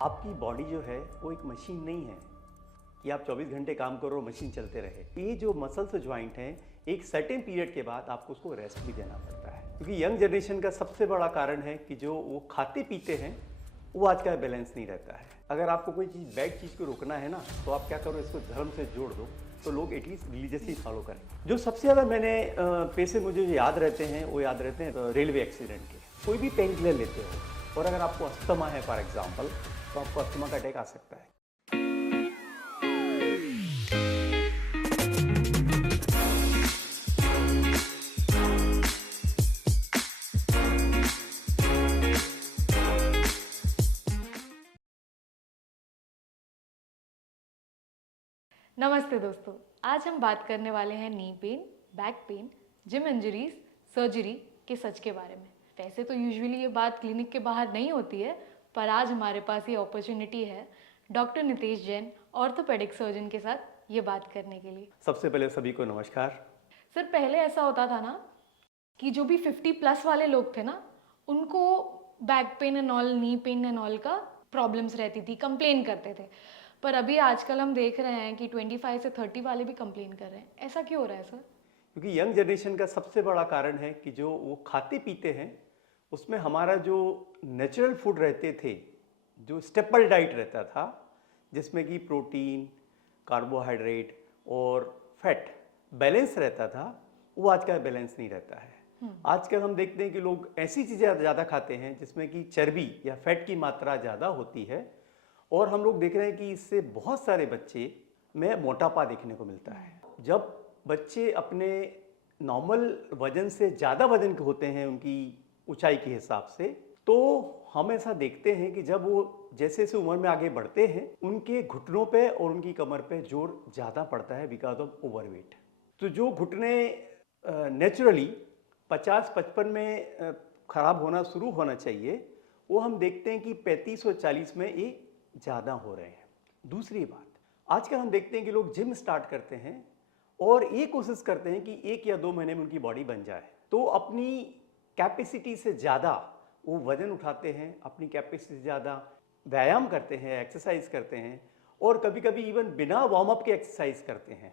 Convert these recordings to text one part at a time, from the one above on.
आपकी बॉडी जो है वो एक मशीन नहीं है कि आप 24 घंटे काम करो मशीन चलते रहे। ये जो मसल्स ज्वाइंट हैं एक सर्टेन पीरियड के बाद आपको उसको रेस्ट भी देना पड़ता है, क्योंकि यंग जनरेशन का सबसे बड़ा कारण है कि जो वो खाते पीते हैं वो आज का बैलेंस नहीं रहता है। अगर आपको कोई चीज़ बैड चीज़ को रोकना है ना, तो आप क्या करो, इसको धर्म से जोड़ दो तो लोग एटलीस्ट रिलीजियसली फॉलो करें। जो सबसे ज़्यादा मैंने पैसे मुझे जो याद रहते हैं वो याद रहते हैं रेलवे एक्सीडेंट के। कोई भी पेन किलर लेते हो और अगर आपको अस्थमा है फॉर एग्जाम्पल, तो आपको अस्थमा का अटैक आ सकता है। नमस्ते दोस्तों, आज हम बात करने वाले हैं knee pain, back pain, gym injuries, surgery के सच के बारे में। वैसे तो यूजुअली ये बात क्लिनिक के बाहर नहीं होती है, पर आज हमारे पास ये अपॉर्चुनिटी है doctor Nitesh Jain, orthopaedic surgeon के साथ ये बात करने के लिए। सबसे पहले सभी को नमस्कार। सर, पहले ऐसा होता था ना कि जो भी 50+ वाले लोग थे ना, उनको back pain and all, knee pain and all का प्रॉब्लम्स रहती थी, कंप्लेन करते थे। पर अभी आजकल हम देख रहे हैं कि 25 से 30 वाले भी कंप्लेन कर रहे हैं। ऐसा क्यों हो रहा है सर? क्योंकि यंग जनरेशन का सबसे बड़ा कारण है कि जो वो खाते पीते हैं उसमें हमारा जो नेचुरल फूड रहते थे, जो स्टेपल डाइट रहता था, जिसमें कि प्रोटीन, कार्बोहाइड्रेट और फैट बैलेंस रहता था, वो आज का बैलेंस नहीं रहता है। आजकल हम देखते हैं कि लोग ऐसी चीज़ें ज़्यादा खाते हैं जिसमें कि चर्बी या फैट की मात्रा ज़्यादा होती है, और हम लोग देख रहे हैं कि इससे बहुत सारे बच्चे में मोटापा देखने को मिलता है। जब बच्चे अपने नॉर्मल वजन से ज़्यादा वजन के होते हैं उनकी ऊंचाई के हिसाब से, तो हम ऐसा देखते हैं कि जब वो जैसे जैसे उम्र में आगे बढ़ते हैं उनके घुटनों पे और उनकी कमर पे जोर ज़्यादा पड़ता है बिकॉज ऑफ ओवरवेट। तो जो घुटने नेचुरली 50-55 में ख़राब होना शुरू होना चाहिए, वो हम देखते हैं कि 35 और 40 में ये ज़्यादा हो रहे हैं। दूसरी बात, आजकल हम देखते हैं कि लोग जिम स्टार्ट करते हैं और ये कोशिश करते हैं कि 1 या 2 महीने में उनकी बॉडी बन जाए, तो अपनी कैपेसिटी से ज़्यादा वो वजन उठाते हैं, अपनी कैपेसिटी से ज़्यादा व्यायाम करते हैं, एक्सरसाइज करते हैं, और कभी कभी इवन बिना वार्म अप के एक्सरसाइज करते हैं।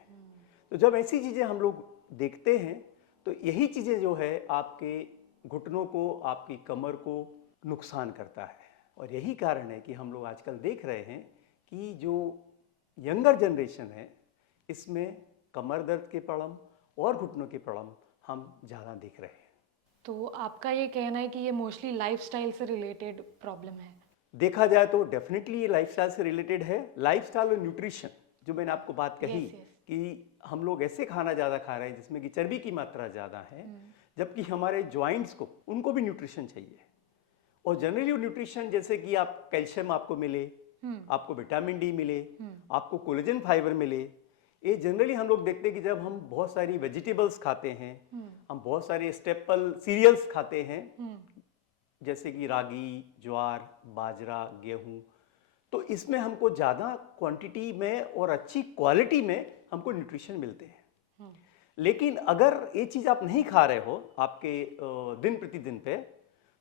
तो जब ऐसी चीज़ें हम लोग देखते हैं तो यही चीज़ें जो है आपके घुटनों को, आपकी कमर को नुकसान करता है। और यही कारण है कि हम लोग आजकल देख रहे हैं कि जो यंगर जनरेशन है इसमें कमर दर्द के प्रॉब्लम और घुटनों के प्रॉब्लम हम ज़्यादा देख रहे हैं। तो आपका ये कहना है कि ये मोस्टली लाइफस्टाइल से रिलेटेड प्रॉब्लम है? देखा जाए तो डेफिनेटली ये लाइफस्टाइल से रिलेटेड है। लाइफस्टाइल और न्यूट्रिशन, जो मैंने आपको बात कही Yes, yes. कि हम लोग ऐसे खाना ज़्यादा खा रहे हैं जिसमें कि चर्बी की मात्रा ज़्यादा है, जबकि हमारे जॉइंट्स को, उनको भी न्यूट्रिशन चाहिए। और जनरली न्यूट्रिशन जैसे कि आप कैल्शियम आपको मिले, आपको विटामिन डी मिले, आपको कोलेजन फाइबर मिले, ये जनरली हम लोग देखते हैं कि जब हम बहुत सारी वेजिटेबल्स खाते हैं, हम बहुत सारे स्टेपल सीरियल्स खाते हैं, जैसे कि रागी, ज्वार, बाजरा, गेहूं, तो इसमें हमको ज़्यादा क्वांटिटी में और अच्छी क्वालिटी में हमको न्यूट्रिशन मिलते हैं। लेकिन अगर ये चीज़ आप नहीं खा रहे हो आपके दिन प्रतिदिन पे,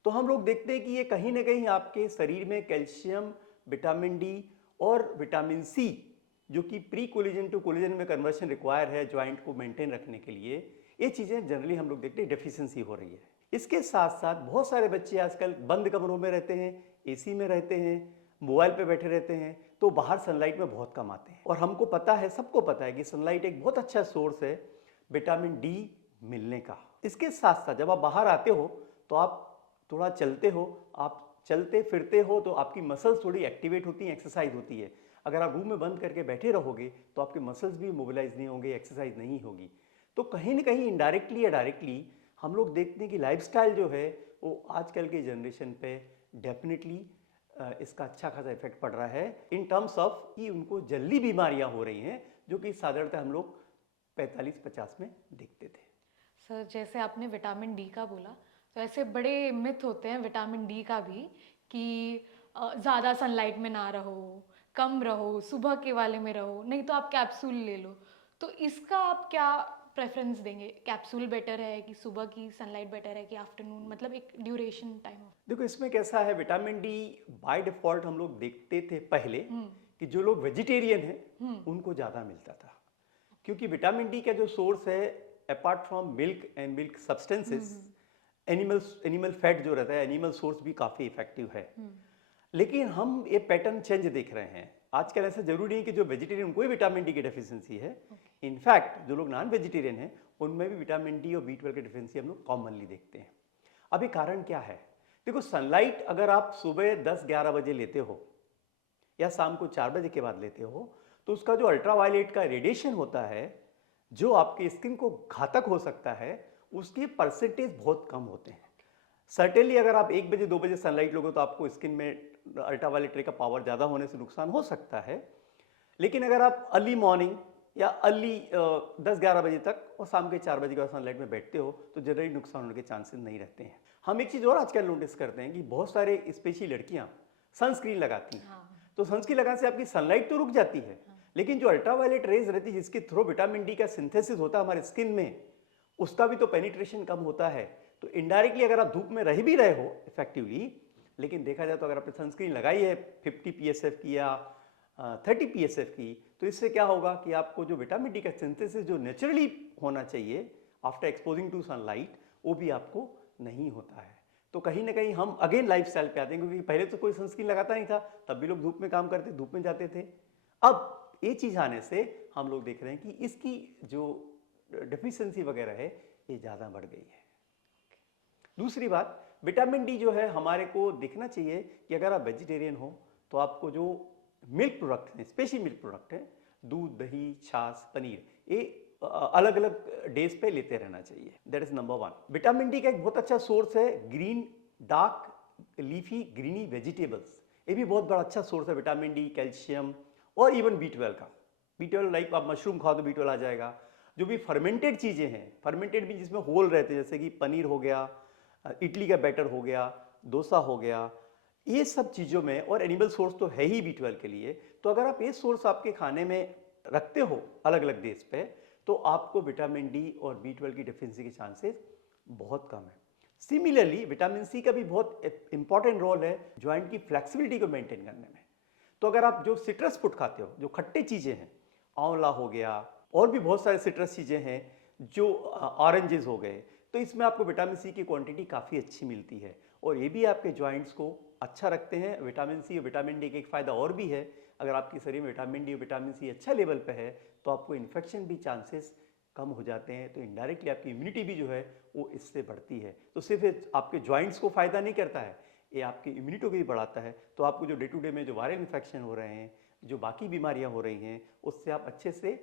तो हम लोग देखते हैं कि ये कहीं ना कहीं आपके शरीर में कैल्शियम, विटामिन डी और विटामिन सी, जो कि प्री कोलेजन टू कोलेजन में कन्वर्शन रिक्वायर है जॉइंट को मेंटेन रखने के लिए, ये चीज़ें जनरली हम लोग देखते हैं डेफिशिएंसी हो रही है। इसके साथ साथ बहुत सारे बच्चे आजकल बंद कमरों में रहते हैं, एसी में रहते हैं, मोबाइल पे बैठे रहते हैं, तो बाहर सनलाइट में बहुत कम आते हैं। और हमको पता है, सबको पता है कि सनलाइट एक बहुत अच्छा सोर्स है विटामिन डी मिलने का। इसके साथ साथ जब आप बाहर आते हो तो आप थोड़ा चलते हो, आप चलते फिरते हो तो आपकी मसल्स थोड़ी एक्टिवेट होती हैं, एक्सरसाइज होती है। अगर आप रूम में बंद करके बैठे रहोगे तो आपके मसल्स भी मोबिलाइज नहीं होंगे, एक्सरसाइज नहीं होगी। तो कहीं ना कहीं इनडायरेक्टली या डायरेक्टली हम लोग देखते हैं कि लाइफस्टाइल जो है वो आजकल के जनरेशन पे डेफिनेटली इसका अच्छा खासा इफेक्ट पड़ रहा है, इन टर्म्स ऑफ कि उनको जल्दी बीमारियां हो रही हैं, जो कि साधारणतः हम लोग 45-50 में देखते थे। सर, जैसे आपने विटामिन डी का बोला, तो ऐसे बड़े मिथ होते हैं विटामिन डी का भी कि ज़्यादा सनलाइट में ना रहो, कम रहो, सुबह के वाले में रहो, नहीं तो आप कैप्सूल ले लो। तो इसका आप क्या प्रेफरेंस देंगे? कैप्सूल बेटर है कि सुबह की सनलाइट बेटर है कि आफ्टरनून, मतलब एक ड्यूरेशन टाइम हो? देखो इसमें कैसा है, विटामिन डी बाय डिफॉल्ट हम लोग देखते थे पहले कि जो लोग वेजिटेरियन हैं उनको ज़्यादा मिलता था, क्योंकि विटामिन डी का जो सोर्स है apart from milk and milk substances, animal fat जो रहता है, एनिमल सोर्स भी काफ़ी इफेक्टिव है। लेकिन हम ये पैटर्न चेंज देख रहे हैं आजकल। ऐसा जरूरी नहीं कि जो वेजिटेरियन उनको ही विटामिन डी की डेफिशिएंसी है। इनफैक्ट जो लोग नॉन वेजिटेरियन हैं उनमें भी विटामिन डी और B12 की डेफिशिएंसी हम लोग कॉमनली देखते हैं। अभी कारण क्या है? देखो सनलाइट अगर आप सुबह 10-11 बजे लेते हो या शाम को 4 बजे के बाद लेते हो तो उसका जो अल्ट्रावायलेट का रेडिएशन होता है जो आपकी स्किन को घातक हो सकता है, उसकी परसेंटेज बहुत कम होते हैं। सर्टेनली अगर आप 1 बजे 2 बजे सनलाइट लोगे तो आपको स्किन में अल्ट्रावायलेट रे का पावर ज़्यादा होने से नुकसान हो सकता है। लेकिन अगर आप अर्ली मॉर्निंग या अर्ली 10-11 बजे तक और शाम के 4 बजे के बाद सनलाइट में बैठते हो तो जनरली नुकसान होने के चांसेस नहीं रहते हैं। हम एक चीज़ और आजकल नोटिस करते हैं कि बहुत सारे स्पेशली लड़कियां सनस्क्रीन लगाती हैं। तो सनस्क्रीन लगाने से आपकी सनलाइट तो रुक जाती है, लेकिन जो अल्ट्रावायलेट रेज रहती है जिसके थ्रू विटामिन डी का सिंथेसिस होता है हमारे स्किन में, उसका भी तो पेनिट्रेशन कम होता है। तो इनडायरेक्टली अगर आप धूप में रह भी रहे हो इफेक्टिवली, लेकिन देखा जाए तो अगर आपने सनस्क्रीन लगाई है 50 PSF की या 30 PSF की, तो इससे क्या होगा कि आपको जो विटामिन डी का सिंथेसिस जो नेचुरली होना चाहिए आफ्टर एक्सपोजिंग टू सनलाइट, वो भी आपको नहीं होता है। तो कहीं ना कहीं हम अगेन लाइफस्टाइल पे आते हैं, क्योंकि पहले तो कोई सनस्क्रीन लगाता नहीं था, तब भी लोग धूप में काम करते, धूप में जाते थे। अब ये चीज़ आने से हम लोग देख रहे हैं कि इसकी जो डेफिशिएंसी वगैरह है ये ज़्यादा बढ़ गई है। दूसरी बात, विटामिन डी जो है हमारे को देखना चाहिए कि अगर आप वेजिटेरियन हो तो आपको जो मिल्क प्रोडक्ट हैं, स्पेशली मिल्क प्रोडक्ट हैं, दूध, दही, छाछ, पनीर, ये अलग अलग डेज पे लेते रहना चाहिए। That is number 1। Vitamin D का एक बहुत अच्छा सोर्स है green dark leafy greeny vegetables. ये भी बहुत बड़ा अच्छा सोर्स है विटामिन डी, कैल्शियम और इवन B12 का। B12 लाइक आप मशरूम खाओ तो B12 आ जाएगा। जो भी फर्मेंटेड चीज़ें हैं, फर्मेंटेड भी जिसमें होल रहते हैं, जैसे कि पनीर हो गया, इडली का बैटर हो गया, डोसा हो गया, ये सब चीज़ों में, और एनिमल सोर्स तो है ही B12 के लिए। तो अगर आप ये सोर्स आपके खाने में रखते हो अलग अलग डेज पे, तो आपको विटामिन डी और B12 की डेफिशिएंसी के चांसेस बहुत कम है। सिमिलरली विटामिन सी का भी बहुत इंपॉर्टेंट रोल है जॉइंट की फ्लेक्सिबिलिटी को मेंटेन करने में। तो अगर आप जो सिट्रस फूड खाते हो, जो खट्टे चीज़ें हैं, आंवला हो गया और भी बहुत सारे सिट्रस चीज़ें हैं, जो ऑरेंजेस हो गए, तो इसमें आपको विटामिन सी की क्वांटिटी काफ़ी अच्छी मिलती है और ये भी आपके जॉइंट्स को अच्छा रखते हैं। विटामिन सी और विटामिन डी का एक फ़ायदा और भी है, अगर आपके शरीर में विटामिन डी और विटामिन सी अच्छा लेवल पे है तो आपको इन्फेक्शन भी चांसेस कम हो जाते हैं। तो इनडायरेक्टली आपकी इम्यूनिटी भी जो है वो इससे बढ़ती है। तो सिर्फ आपके जॉइंट्स को फ़ायदा नहीं करता है, ये आपकी इम्यूनिटी को भी बढ़ाता है। तो आपको जो डे टू डे में जो वायरल इन्फेक्शन हो रहे हैं, जो बाकी बीमारियाँ हो रही हैं, उससे आप अच्छे से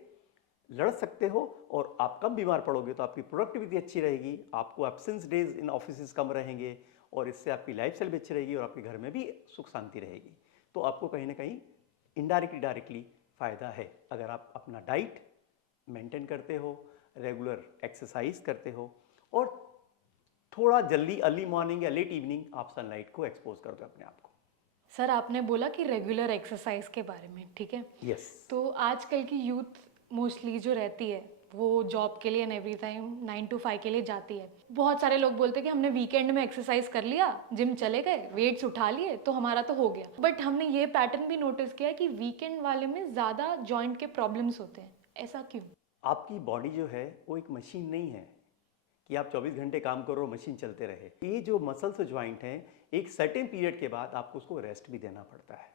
लड़ सकते हो और आप कम बीमार पड़ोगे तो आपकी प्रोडक्टिविटी अच्छी रहेगी, आपको एब्सेंस डेज इन ऑफिस कम रहेंगे और इससे आपकी लाइफस्टाइल भी अच्छी रहेगी और आपके घर में भी सुख शांति रहेगी। तो आपको कहीं ना कहीं इनडायरेक्टली डायरेक्टली फ़ायदा है अगर आप अपना डाइट मेंटेन करते हो, रेगुलर एक्सरसाइज करते हो और थोड़ा जल्दी अर्ली मॉर्निंग या लेट इवनिंग आप सनलाइट को एक्सपोज करते हो अपने आप को। सर आपने बोला कि रेगुलर एक्सरसाइज के बारे में, ठीक है? यस। तो आजकल की यूथ मोस्टली जो रहती है वो जॉब के लिए एंड एवरी टाइम 9 to 5 के लिए जाती है। बहुत सारे लोग बोलते हैं कि हमने वीकेंड में एक्सरसाइज कर लिया, जिम चले गए, वेट्स उठा लिए तो हमारा तो हो गया। बट हमने ये पैटर्न भी नोटिस किया है कि वीकेंड वाले में ज़्यादा जॉइंट के प्रॉब्लम्स होते हैं। ऐसा क्यों? आपकी बॉडी जो है वो एक मशीन नहीं है कि आप 24 घंटे काम करो मशीन चलते रहे। ये जो मसल्स जॉइंट हैं, एक सर्टेन पीरियड के बाद आपको उसको रेस्ट भी देना पड़ता है।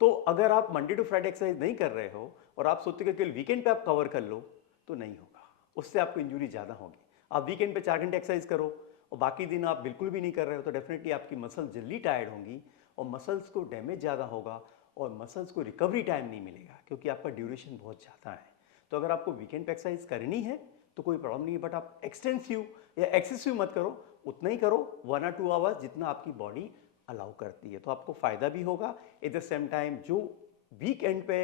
तो अगर आप मंडे टू फ्राइडे एक्सरसाइज नहीं कर रहे हो और आप सोचते हो कि केवल वीकेंड पे आप कवर कर लो, तो नहीं होगा, उससे आपको इंजरी ज़्यादा होगी। आप वीकेंड पे 4 घंटे एक्सरसाइज करो और बाकी दिन आप बिल्कुल भी नहीं कर रहे हो, तो डेफिनेटली आपकी मसल्स जल्दी टायर्ड होंगी और मसल्स को डैमेज ज़्यादा होगा और मसल्स को रिकवरी टाइम नहीं मिलेगा, क्योंकि आपका ड्यूरेशन बहुत ज़्यादा है। तो अगर आपको वीकेंड पे एक्सरसाइज करनी है तो कोई प्रॉब्लम नहीं है, बट आप एक्सटेंसिव या एक्सेसिव मत करो, उतना ही करो 1 or 2 आवर्स जितना आपकी बॉडी अलाउ करती है, तो आपको फ़ायदा भी होगा। एट द सेम टाइम जो वीकेंड पे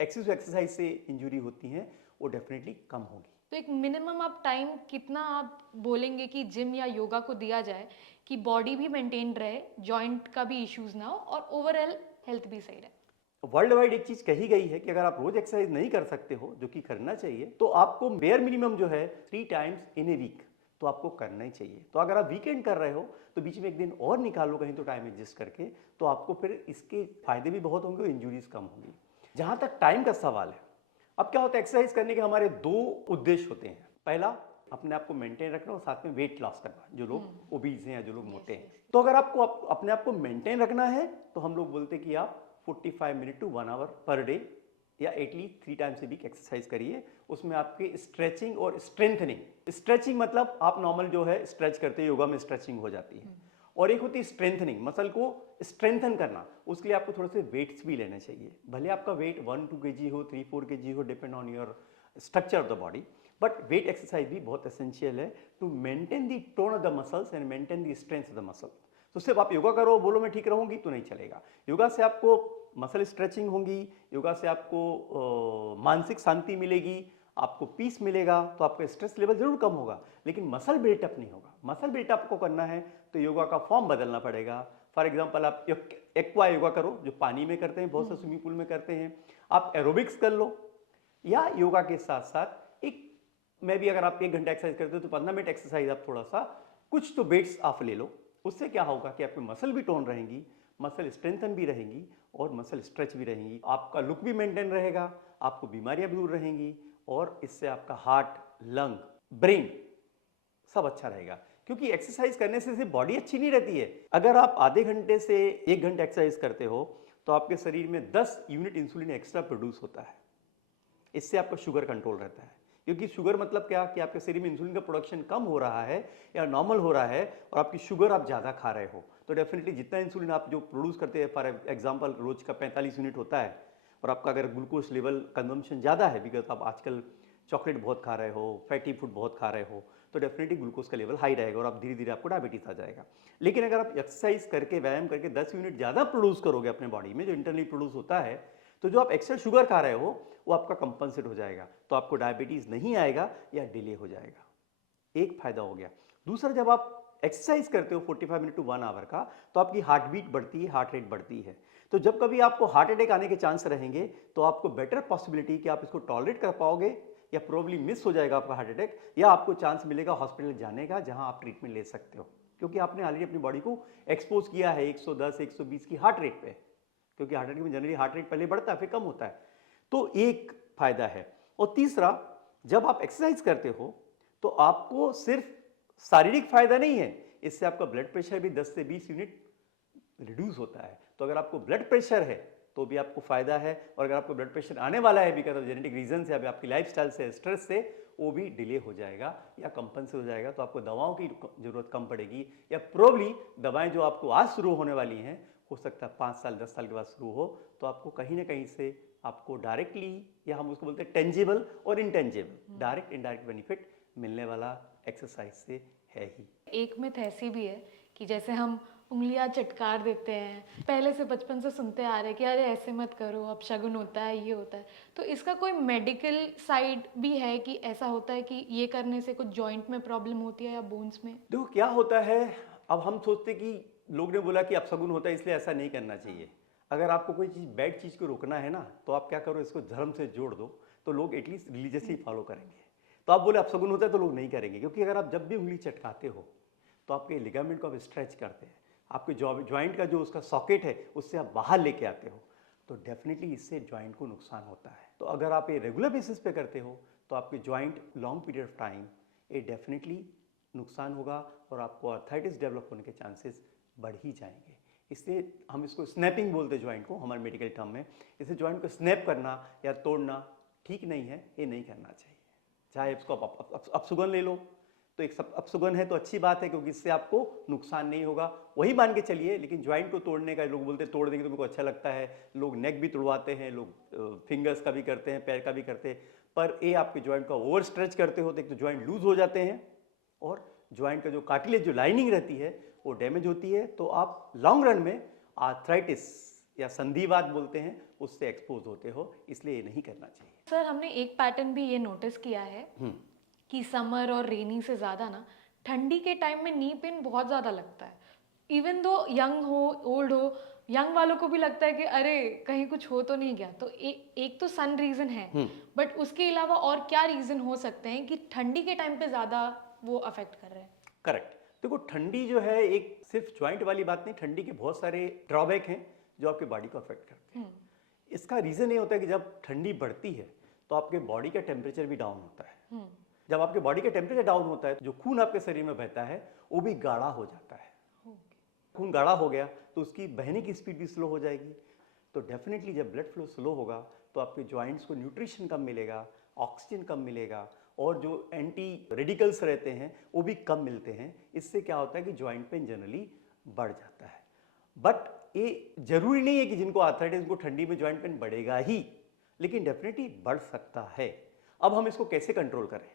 एक्सेसिव एक्सरसाइज से इंजरी होती हैं वो डेफिनेटली कम होगी। तो एक मिनिमम आप टाइम कितना आप बोलेंगे कि जिम या योगा को दिया जाए कि बॉडी भी मेंटेन रहे, जॉइंट का भी इश्यूज ना हो और ओवरऑल हेल्थ भी सही रहे? वर्ल्ड वाइड एक चीज कही गई है कि अगर आप रोज एक्सरसाइज नहीं कर सकते हो, जो कि करना चाहिए, तो आपको बेयर मिनिमम जो है 3 टाइम्स इन ए वीक तो आपको करना ही चाहिए। तो अगर आप वीकेंड कर रहे हो तो बीच में एक दिन और निकालो कहीं तो टाइम एडजस्ट करके, तो आपको फिर इसके फायदे भी बहुत होंगे और इंजुरीज कम होंगी। जहां तक टाइम का सवाल है, अब क्या होता है, एक्सरसाइज करने के हमारे 2 उद्देश्य होते हैं। पहला, अपने आप को मेंटेन रखना और साथ में वेट लॉस करना, जो लोग ओबीज हैं या जो लोग मोटे हैं। तो अगर आपको अपने आप को मेंटेन रखना है तो हम लोग बोलते हैं कि आप 45 minute to 1 hour per day या at least 3 times a week exercise करिए। उसमें आपके स्ट्रेचिंग और स्ट्रेंथनिंग, स्ट्रेचिंग मतलब आप नॉर्मल जो है स्ट्रेच करते हैं, योगा में स्ट्रेचिंग हो जाती है, और एक होती है स्ट्रेंथनिंग, मसल को स्ट्रेंथन करना। उसके लिए आपको थोड़े से वेट्स भी लेने चाहिए, भले आपका वेट 1-2 kg हो, 3-4 kg हो, depend on your structure of the body, but weight exercise भी बहुत एसेंशियल है to maintain the tone of the muscles and maintain the strength of the muscle. तो सिर्फ आप योगा करो, बोलो मैं ठीक रहूंगी, तो नहीं चलेगा। योगा से आपको मसल स्ट्रेचिंग होंगी, योगा से आपको मानसिक शांति मिलेगी, आपको पीस मिलेगा, तो आपका स्ट्रेस लेवल जरूर कम होगा, लेकिन मसल बिल्टअप नहीं होगा। मसल बिल्टअप को करना है तो योगा का फॉर्म बदलना पड़ेगा। फॉर एग्जांपल, आप एक्वा योगा करो, जो पानी में करते हैं, बहुत से स्विमिंग पूल में करते हैं। आप एरोबिक्स कर लो, या योगा के साथ साथ एक, मैं भी अगर आप 1 घंटा एक्सरसाइज करते हो तो 15 मिनट एक्सरसाइज आप थोड़ा सा कुछ तो वेट्स आप ले लो। उससे क्या होगा कि आपकी मसल भी टोन रहेंगी, मसल स्ट्रेंथन भी रहेंगी और मसल स्ट्रेच भी रहेंगी, आपका लुक भी मेंटेन रहेगा, आपको बीमारियां भी दूर रहेंगी, और इससे आपका हार्ट, लंग, ब्रेन सब अच्छा रहेगा। क्योंकि एक्सरसाइज करने से सिर्फ बॉडी अच्छी नहीं रहती है, अगर आप आधे घंटे से 1 घंटा एक्सरसाइज करते हो तो आपके शरीर में 10 यूनिट इंसुलिन एक्स्ट्रा प्रोड्यूस होता है। इससे आपका शुगर कंट्रोल रहता है, क्योंकि शुगर मतलब क्या कि आपके शरीर में इंसुलिन का प्रोडक्शन कम हो रहा है या नॉर्मल हो रहा है, और आपकी शुगर आप ज़्यादा खा रहे हो, तो डेफिनेटली जितना इंसुलिन आप जो प्रोड्यूस करते हैं, फॉर एग्जांपल रोज का 45 यूनिट होता है, और आपका अगर ग्लूकोज लेवल कंजम्पशन ज़्यादा है, बिकॉज आप आजकल चॉकलेट बहुत खा रहे हो, फैटी फूड बहुत खा रहे हो, तो डेफिनेटली ग्लूकोज का लेवल हाई रहेगा और आप धीरे धीरे आपको डायबिटीज आ जाएगा। लेकिन अगर आप एक्सरसाइज करके, व्यायाम करके 10 यूनिट ज़्यादा प्रोड्यूस करोगे अपने बॉडी में, जो इंटरनली प्रोड्यूस होता है, तो जो आप एक्स्ट्रा शुगर खा रहे हो वो आपका कंपनसेट हो जाएगा, तो आपको डायबिटीज नहीं आएगा या डिले हो जाएगा। एक फायदा हो गया। दूसरा, जब आप एक्सरसाइज करते हो 45 मिनट टू 1 आवर का, तो आपकी हार्ट बीट बढ़ती है, हार्ट रेट बढ़ती है। तो जब कभी आपको हार्ट अटैक आने के चांस रहेंगे तो आपको बेटर पॉसिबिलिटी कि आप इसको टॉलरेट कर पाओगे, या प्रोबेबली मिस हो जाएगा आपका हार्ट अटैक, या आपको चांस मिलेगा हॉस्पिटल जाने का, जहां आप ट्रीटमेंट ले सकते हो, क्योंकि आपने ऑलरेडी अपनी बॉडी को एक्सपोज किया है 110 120 की हार्ट रेट पे। क्योंकि हार्ट अटैक में जनरली हार्ट रेट पहले बढ़ता है फिर कम होता है, तो एक फायदा है। और तीसरा, जब आप एक्सरसाइज करते हो तो आपको सिर्फ शारीरिक फायदा नहीं है, इससे आपका ब्लड प्रेशर भी 10 से 20 यूनिट रिड्यूस होता है। तो अगर आपको ब्लड प्रेशर है तो भी आपको फायदा है, और अगर आपको ब्लड प्रेशर आने वाला है बिकॉज ऑफ जेनेटिक रीजन से, अभी आपकी लाइफस्टाइल से, स्ट्रेस से, वो भी डिले हो जाएगा या कंपनसेट हो जाएगा, तो आपको दवाओं की जरूरत कम पड़ेगी, या प्रोबली दवाएं जो आपको आज शुरू होने वाली हैं, हो सकता है 5 साल 10 साल के बाद शुरू हो, तो आपको कहीं ना कहीं से आपको डायरेक्टली, या हम उसको बोलते हैं टेंजिबल और इनटेंजिबल, डायरेक्ट इनडायरेक्ट बेनिफिट मिलने वाला एक्सरसाइज से है ही। एक मिथ ऐसी भी है कि जैसे हम उंगलियां चटकार देते हैं, पहले से बचपन से सुनते आ रहे हैं कि अरे ऐसे मत करो, अपशगुन होता है, ये होता है, तो इसका कोई मेडिकल साइड भी है कि ऐसा होता है कि ये करने से कुछ जॉइंट में प्रॉब्लम होती है या बोन्स में? देखो क्या होता है, अब हम सोचते कि लोग ने बोला कि अपशगुन होता है इसलिए ऐसा नहीं करना चाहिए। अगर आपको कोई चीज़, बैड चीज़ को रोकना है ना, तो आप क्या करो, इसको धर्म से जोड़ दो, तो लोग एटलीस्ट रिलीजियसली फॉलो करेंगे। तो आप बोले अपशगुन होता है तो लोग नहीं करेंगे, क्योंकि अगर आप जब भी उंगली चटकाते हो तो आपके लिगामेंट को आप स्ट्रेच करते हैं, आपके जॉइंट का जो उसका सॉकेट है उससे आप बाहर लेके आते हो, तो डेफिनेटली इससे जॉइंट को नुकसान होता है। तो अगर आप ये रेगुलर बेसिस पे करते हो तो आपके joint long period of time ये डेफिनेटली नुकसान होगा, और आपको आर्थराइटिस डेवलप होने के चांसेस बढ़ ही जाएंगे। इसलिए हम इसको स्नैपिंग बोलते हैं जॉइंट को, हमारे मेडिकल टर्म में। इससे जॉइंट को स्नैप करना या तोड़ना ठीक नहीं है, ये नहीं करना चाहिए। चाहे इसको आप अपशगुन ले लो, तो एक सब अपशगुन है तो अच्छी बात है, क्योंकि इससे आपको नुकसान नहीं होगा, वही मान के चलिए। लेकिन जॉइंट को तोड़ने का, लोग बोलते हैं तोड़ देंगे तो मेरे को अच्छा लगता है, लोग नेक भी तोड़वाते हैं, लोग फिंगर्स का भी करते हैं, पैर का भी करते हैं, पर ये आपके जॉइंट का ओवर स्ट्रेच करते हो तो एक तो जॉइंट लूज हो जाते हैं, और जॉइंट का जो कार्टिलेज, जो लाइनिंग रहती है, वो डैमेज होती है, तो आप लॉन्ग रन में आर्थराइटिस या संधिवात बोलते हैं, उससे एक्सपोज होते हो, इसलिए ये नहीं करना चाहिए। सर, हमने एक पैटर्न भी ये नोटिस किया है कि समर और रेनी से ज़्यादा ना ठंडी के टाइम में नी पेन बहुत ज़्यादा लगता है। इवन दो यंग हो, ओल्ड हो, यंग वालों को भी लगता है कि अरे कहीं कुछ हो तो नहीं गया, तो एक तो सन रीजन है, बट उसके अलावा और क्या रीजन हो सकते हैं कि ठंडी के टाइम पे ज्यादा वो अफेक्ट कर रहे हैं? करेक्ट। देखो ठंडी जो है एक सिर्फ ज्वाइंट वाली बात नहीं, ठंडी के बहुत सारे ड्रॉबैक हैं जो आपके बॉडी को अफेक्ट करते हैं। इसका रीजन ये होता है कि जब ठंडी बढ़ती है तो आपके बॉडी का टेम्परेचर भी डाउन होता है। जब आपके बॉडी का टेम्परेचर डाउन होता है तो जो खून आपके शरीर में बहता है वो भी गाढ़ा हो जाता है। खून गाढ़ा हो गया तो उसकी बहने की स्पीड भी स्लो हो जाएगी। तो डेफिनेटली जब ब्लड फ्लो स्लो होगा तो आपके जॉइंट्स को न्यूट्रिशन कम मिलेगा, ऑक्सीजन कम मिलेगा और जो एंटी रेडिकल्स रहते हैं वो भी कम मिलते हैं। इससे क्या होता है कि जॉइंट पेन जनरली बढ़ जाता है। बट ये जरूरी नहीं है कि जिनको आर्थराइटिस उनको ठंडी में जॉइंट पेन बढ़ेगा ही, लेकिन डेफिनेटली बढ़ सकता है। अब हम इसको कैसे कंट्रोल करें?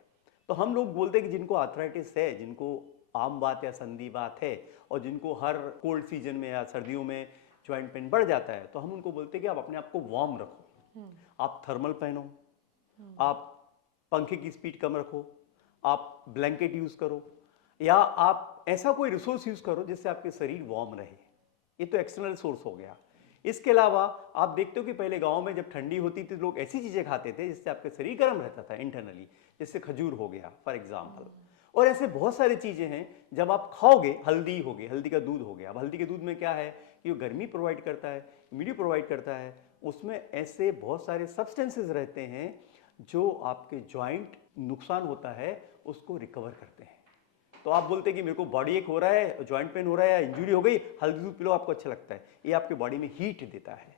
तो हम लोग बोलते हैं कि जिनको आर्थराइटिस है, जिनको आम बात या संधि बात है और जिनको हर कोल्ड सीजन में या सर्दियों में जॉइंट पेन बढ़ जाता है, तो हम उनको बोलते हैं कि आप अपने आप को वार्म रखो, आप थर्मल पहनो, आप पंखे की स्पीड कम रखो, आप ब्लैंकेट यूज करो या आप ऐसा कोई रिसोर्स यूज करो जिससे आपके शरीर वार्म रहे। ये तो एक्सटर्नल सोर्स हो गया। इसके अलावा आप देखते हो कि पहले गांव में जब ठंडी होती थी लोग ऐसी चीजें खाते थे जिससे आपके शरीर गर्म रहता था इंटरनली, जैसे खजूर हो गया फॉर एग्जाम्पल। और ऐसे बहुत सारी चीजें हैं जब आप खाओगे, हल्दी हो गई, हल्दी का दूध हो गया। अब हल्दी के दूध में क्या है कि वो गर्मी प्रोवाइड करता है, इम्यूनिटी प्रोवाइड करता है। उसमें ऐसे बहुत सारे सब्सटेंसेस रहते हैं जो आपके जॉइंट नुकसान होता है उसको रिकवर करते हैं। तो आप बोलते हैं कि मेरे को बॉडी एक हो रहा है, जॉइंट पेन हो रहा है या इंजरी हो गई, हल्दी दूध पी लो, आपको अच्छा लगता है। ये आपके बॉडी में हीट देता है।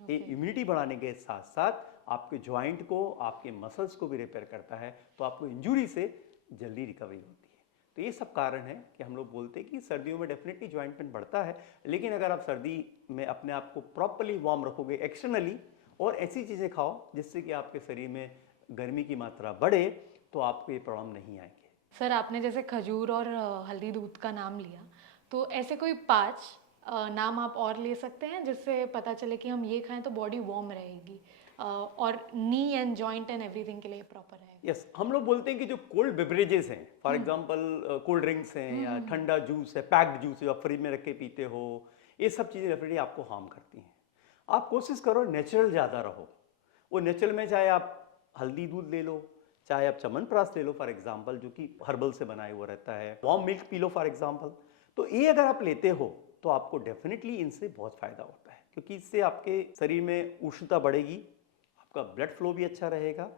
ये इम्यूनिटी बढ़ाने के साथ साथ आपके जॉइंट को, आपके मसल्स को भी रिपेयर करता है, तो आपको इंजरी से जल्दी रिकवरी होती है। तो ये सब कारण है कि हम लोग बोलते हैं कि सर्दियों में डेफिनेटली जॉइंट पेन बढ़ता है, लेकिन अगर आप सर्दी में अपने आप को प्रॉपर्ली वार्म रखोगे एक्सटर्नली और ऐसी चीज़ें खाओ जिससे कि आपके शरीर में गर्मी की मात्रा बढ़े, तो आपको ये प्रॉब्लम नहीं आएंगे। सर आपने जैसे खजूर और हल्दी दूध का नाम लिया, तो ऐसे कोई 5 नाम आप और ले सकते हैं जिससे पता चले कि हम ये खाएं तो बॉडी वार्म रहेगी और नी एंड जॉइंट एंड एवरीथिंग के लिए प्रॉपर रहेगा? यस, हम लोग बोलते हैं कि जो कोल्ड बेवरेजेस हैं, फॉर एग्जांपल कोल्ड ड्रिंक्स हैं या ठंडा जूस है, पैक्ड जूस है, आप फ्रिज में रख के पीते हो, ये सब चीज़ें डेफिनेटली आपको हार्म करती हैं। आप कोशिश करो नेचुरल ज़्यादा रहो। वो नेचुरल में चाहे आप हल्दी दूध ले लो, चाहे आप च्यवनप्राश ले लो फॉर एग्जांपल, जो कि हर्बल से बनाया हुआ रहता है, warm milk P low for example. तो ये अगर आप लेते हो तो आपको डेफिनेटली इनसे बहुत फायदा होता है, क्योंकि इससे आपके शरीर में उष्णता बढ़ेगी, आपका ब्लड फ्लो भी अच्छा रहेगा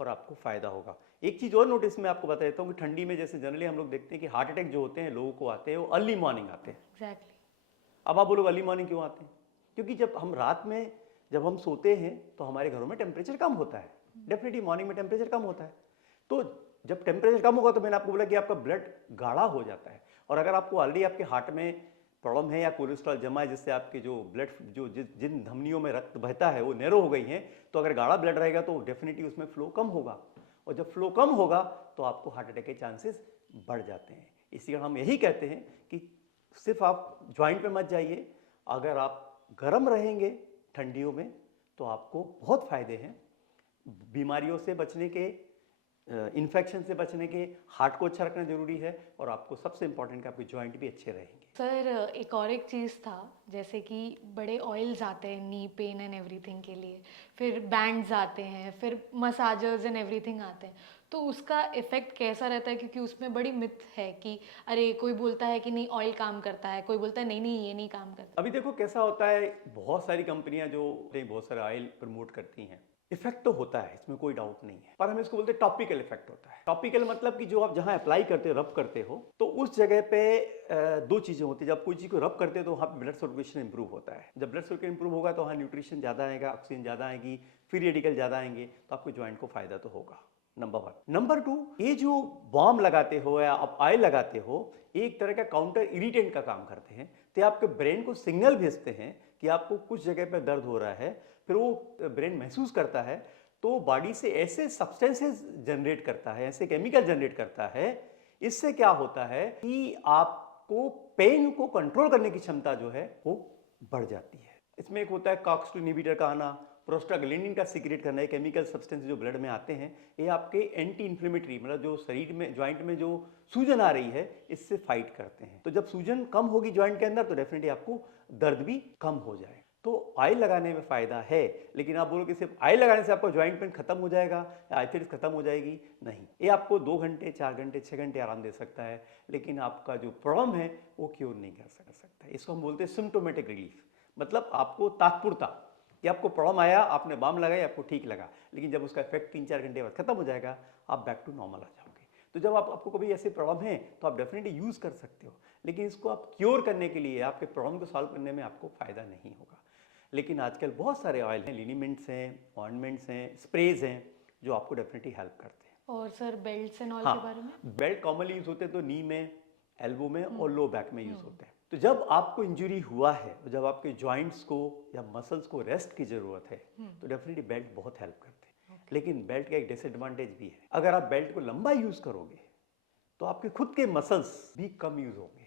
और आपको फायदा होगा। एक चीज़ और नोटिस मैं आपको बता देता हूँ कि ठंडी में जैसे जनरली हम लोग देखते हैं कि हार्ट अटैक जो होते हैं लोगों को आते हैं वो अर्ली मॉर्निंग आते हैं। एग्जैक्टली। अब आप बोलो अर्ली मॉर्निंग क्यों आते हैं? क्योंकि जब हम रात में जब हम सोते हैं तो हमारे घरों में टेम्परेचर कम होता है, डेफिनेटली मॉर्निंग में टेम्परेचर कम होता है। तो जब टेम्परेचर कम होगा तो मैंने आपको बोला कि आपका ब्लड गाढ़ा हो जाता है, और अगर आपको ऑलरेडी आपके हार्ट में प्रॉब्लम है या कोलेस्ट्रॉल जमा है जिससे आपके जो ब्लड जो जिन धमनियों में रक्त बहता है वो नैरो हो गई हैं, तो अगर गाढ़ा ब्लड रहेगा तो डेफिनेटली उसमें फ्लो कम होगा, और जब फ्लो कम होगा तो आपको हार्ट अटैक के चांसेस बढ़ जाते हैं। इसलिए हम यही कहते हैं कि सिर्फ आप ज्वाइंट पे मत जाइए, अगर आप गर्म रहेंगे ठंडियों में तो आपको बहुत फायदे हैं, बीमारियों से बचने के, इन्फेक्शन से बचने के, हार्ट को अच्छा रखना जरूरी है, और आपको सबसे इंपॉर्टेंट कि आपके जॉइंट भी अच्छे रहेंगे। सर एक और एक चीज़ था, जैसे कि बड़े ऑयल्स आते हैं नी पेन एंड एवरीथिंग के लिए, फिर बैंड्स आते हैं, फिर मसाजर्स एंड एवरीथिंग आते हैं, तो उसका इफेक्ट कैसा रहता है? क्योंकि उसमें बड़ी मिथ है कि अरे कोई बोलता है कि नहीं ऑयल काम करता है, कोई बोलता है नहीं नहीं ये नहीं काम करता। अभी देखो कैसा होता है, बहुत सारी कंपनियां जो बहुत सारे ऑयल प्रमोट करती हैं, इफेक्ट तो होता है, इसमें कोई डाउट नहीं है, पर हम इसको बोलते हैं टॉपिकल इफेक्ट होता है। टॉपिकल मतलब कि जो आप जहां अप्लाई करते हो, रब करते हो, तो उस जगह पे दो चीजें होती है। जब कोई चीज को रब करते हो तो वहां पे ब्लड सर्कुलेशन इंप्रूव होता है। जब ब्लड सर्कुलेशन इंप्रूव होगा तो वहां न्यूट्रिशन ज्यादा आएगा, ऑक्सीजन ज्यादा आएगी, फ्री रेडिकल ज्यादा आएंगे, तो आपको ज्वाइंट को फायदा तो होगा, नंबर 1। नंबर 2, ये जो बाम लगाते हो या आप ऑयल लगाते हो, एक तरह का काउंटर इरिटेंट का काम करते हैं। तो आपके ब्रेन को सिग्नल भेजते हैं कि आपको कुछ जगह पर दर्द हो रहा है, फिर वो ब्रेन महसूस करता है, तो बॉडी से ऐसे सब्सटेंसेस जनरेट करता है, ऐसे केमिकल जनरेट करता है। इससे क्या होता है कि आपको पेन को कंट्रोल करने की क्षमता जो है वो बढ़ जाती है। इसमें एक होता है कॉक्स2 इनहिबिटर का आना, प्रोस्टाग्लैंडिन का सीक्रेट करना है, केमिकल सब्सटेंस जो ब्लड में आते हैं, ये आपके एंटी इन्फ्लेमेटरी, मतलब जो शरीर में ज्वाइंट में जो सूजन आ रही है इससे फाइट करते हैं। तो जब सूजन कम होगी ज्वाइंट के अंदर तो डेफिनेटली आपको दर्द भी कम हो जाए। तो ऑयल लगाने में फ़ायदा है, लेकिन आप बोलो कि सिर्फ ऑयल लगाने से आपका जॉइंट पेन खत्म हो जाएगा या आर्थराइटिस खत्म हो जाएगी, नहीं। ये आपको 2 घंटे, 4 घंटे, 6 घंटे आराम दे सकता है, लेकिन आपका जो प्रॉब्लम है वो क्योर नहीं कर सकता है। इसको हम बोलते हैं सिम्प्टोमेटिक रिलीफ, मतलब आपको तात्पुरता कि आपको प्रॉब्लम आया, आपने बाम लगाई, आपको ठीक लगा, लेकिन जब उसका इफेक्ट 3-4 घंटे बाद खत्म हो जाएगा, आप बैक टू नॉर्मल आ जाओगे। तो जब आपको कभी ऐसे प्रॉब्लम है तो आप डेफिनेटली यूज़ कर सकते हो, लेकिन इसको आप क्योर करने के लिए, आपके प्रॉब्लम को सॉल्व करने में आपको फ़ायदा नहीं होगा। लेकिन आजकल बहुत सारे ऑयल हैं, लिनीमेंट्स हैं, ऑइंटमेंट्स हैं, स्प्रेज हैं, जो आपको डेफिनेटली हेल्प करते हैं। और सर बेल्ट्स एंड ऑल हाँ, के बारे में? बेल्ट कॉमनली यूज़ होते हैं तो नी में, एल्बो में और लो बैक में यूज़ होते हैं। तो जब आपको इंजरी हुआ है, जब आपके जॉइंट्स को या मसल्स को रेस्ट की ज़रूरत है, तो डेफिनेटली बेल्ट बहुत हेल्प करते हैं। लेकिन बेल्ट का एक डिसएडवांटेज भी है, अगर आप बेल्ट को लंबा यूज़ करोगे तो आपके खुद के मसल्स भी कम यूज़ होंगे,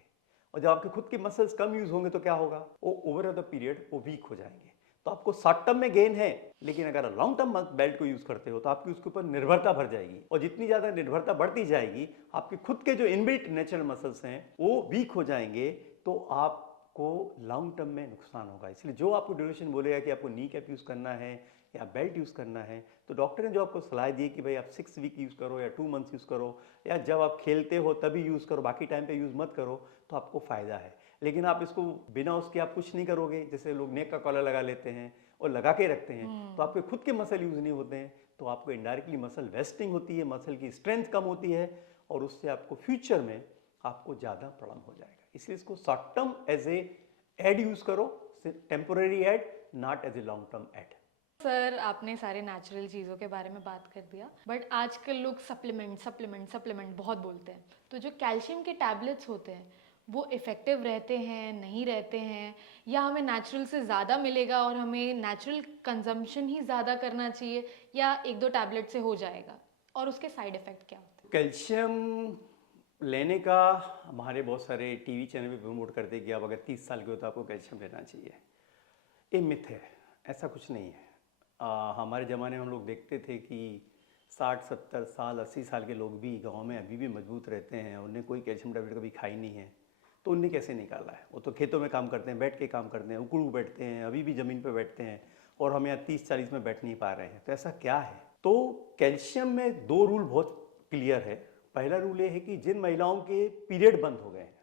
और जब आपके खुद के मसल्स कम यूज़ होंगे तो क्या होगा, वो ओवर द पीरियड वो वीक हो जाएंगे। तो आपको शॉर्ट टर्म में गेन है, लेकिन अगर लॉन्ग टर्म बेल्ट को यूज़ करते हो तो आपकी उसके ऊपर निर्भरता बढ़ जाएगी, और जितनी ज़्यादा निर्भरता बढ़ती जाएगी, आपके खुद के जो इनबिल्ट नेचुरल मसल्स हैं वो वीक हो जाएंगे, तो आपको लॉन्ग टर्म में नुकसान होगा। इसलिए जो आपको ड्यूरेशन बोलेगा कि आपको नी कैप यूज़ करना है या बेल्ट यूज़ करना है, तो डॉक्टर ने जो आपको सलाह दी कि भाई आप 6 वीक यूज़ करो या 2 मंथ्स यूज़ करो, या जब आप खेलते हो तभी यूज़ करो, बाकी टाइम पे यूज़ मत करो, तो आपको फ़ायदा है। लेकिन आप इसको बिना उसके आप कुछ नहीं करोगे, जैसे लोग नेक का कॉलर लगा लेते हैं और लगा के रखते हैं, तो आपके खुद के मसल यूज़ नहीं होते हैं, तो आपको इनडायरेक्टली मसल वेस्टिंग होती है, मसल की स्ट्रेंथ कम होती है, और उससे आपको फ्यूचर में आपको ज़्यादा प्रॉब्लम हो जाएगा। इसलिए इसको short term as a aid use करो, temporary aid, not as a long term aid. Sir आपने सारे नेचुरल चीज़ों के बारे में बात कर दिया, बट आजकल लोग सप्लीमेंट बहुत बोलते हैं। तो जो कैल्शियम के टैबलेट्स होते हैं वो इफ़ेक्टिव रहते हैं, नहीं रहते हैं, या हमें नेचुरल से ज़्यादा मिलेगा और हमें नेचुरल कंजम्पशन ही ज़्यादा करना चाहिए, या 1-2 टैबलेट से हो जाएगा, और उसके साइड इफ़ेक्ट क्या होते हैं? कैल्शियम लेने का हमारे बहुत सारे टीवी चैनल पे प्रमोट करते हैं कि आप अगर 30 साल के हो तो आपको कैल्शियम लेना चाहिए। ये मिथ है, ऐसा कुछ नहीं है। हमारे ज़माने में हम लोग देखते थे कि 60-70 साल 80 साल के लोग भी गांव में अभी भी मजबूत रहते हैं, उन्हें कोई कैल्शियम टैबलेट कभी खाई नहीं है। तो उनने कैसे निकाला है? वो तो खेतों में काम करते हैं, बैठ के काम करते हैं, उकड़ू बैठते हैं, अभी भी ज़मीन पर बैठते हैं, और हम यहाँ 30-40 में बैठ नहीं पा रहे हैं। तो ऐसा क्या है? तो कैल्शियम में 2 रूल बहुत क्लियर है। पहला रूल ये है कि जिन महिलाओं के पीरियड बंद हो गए हैं,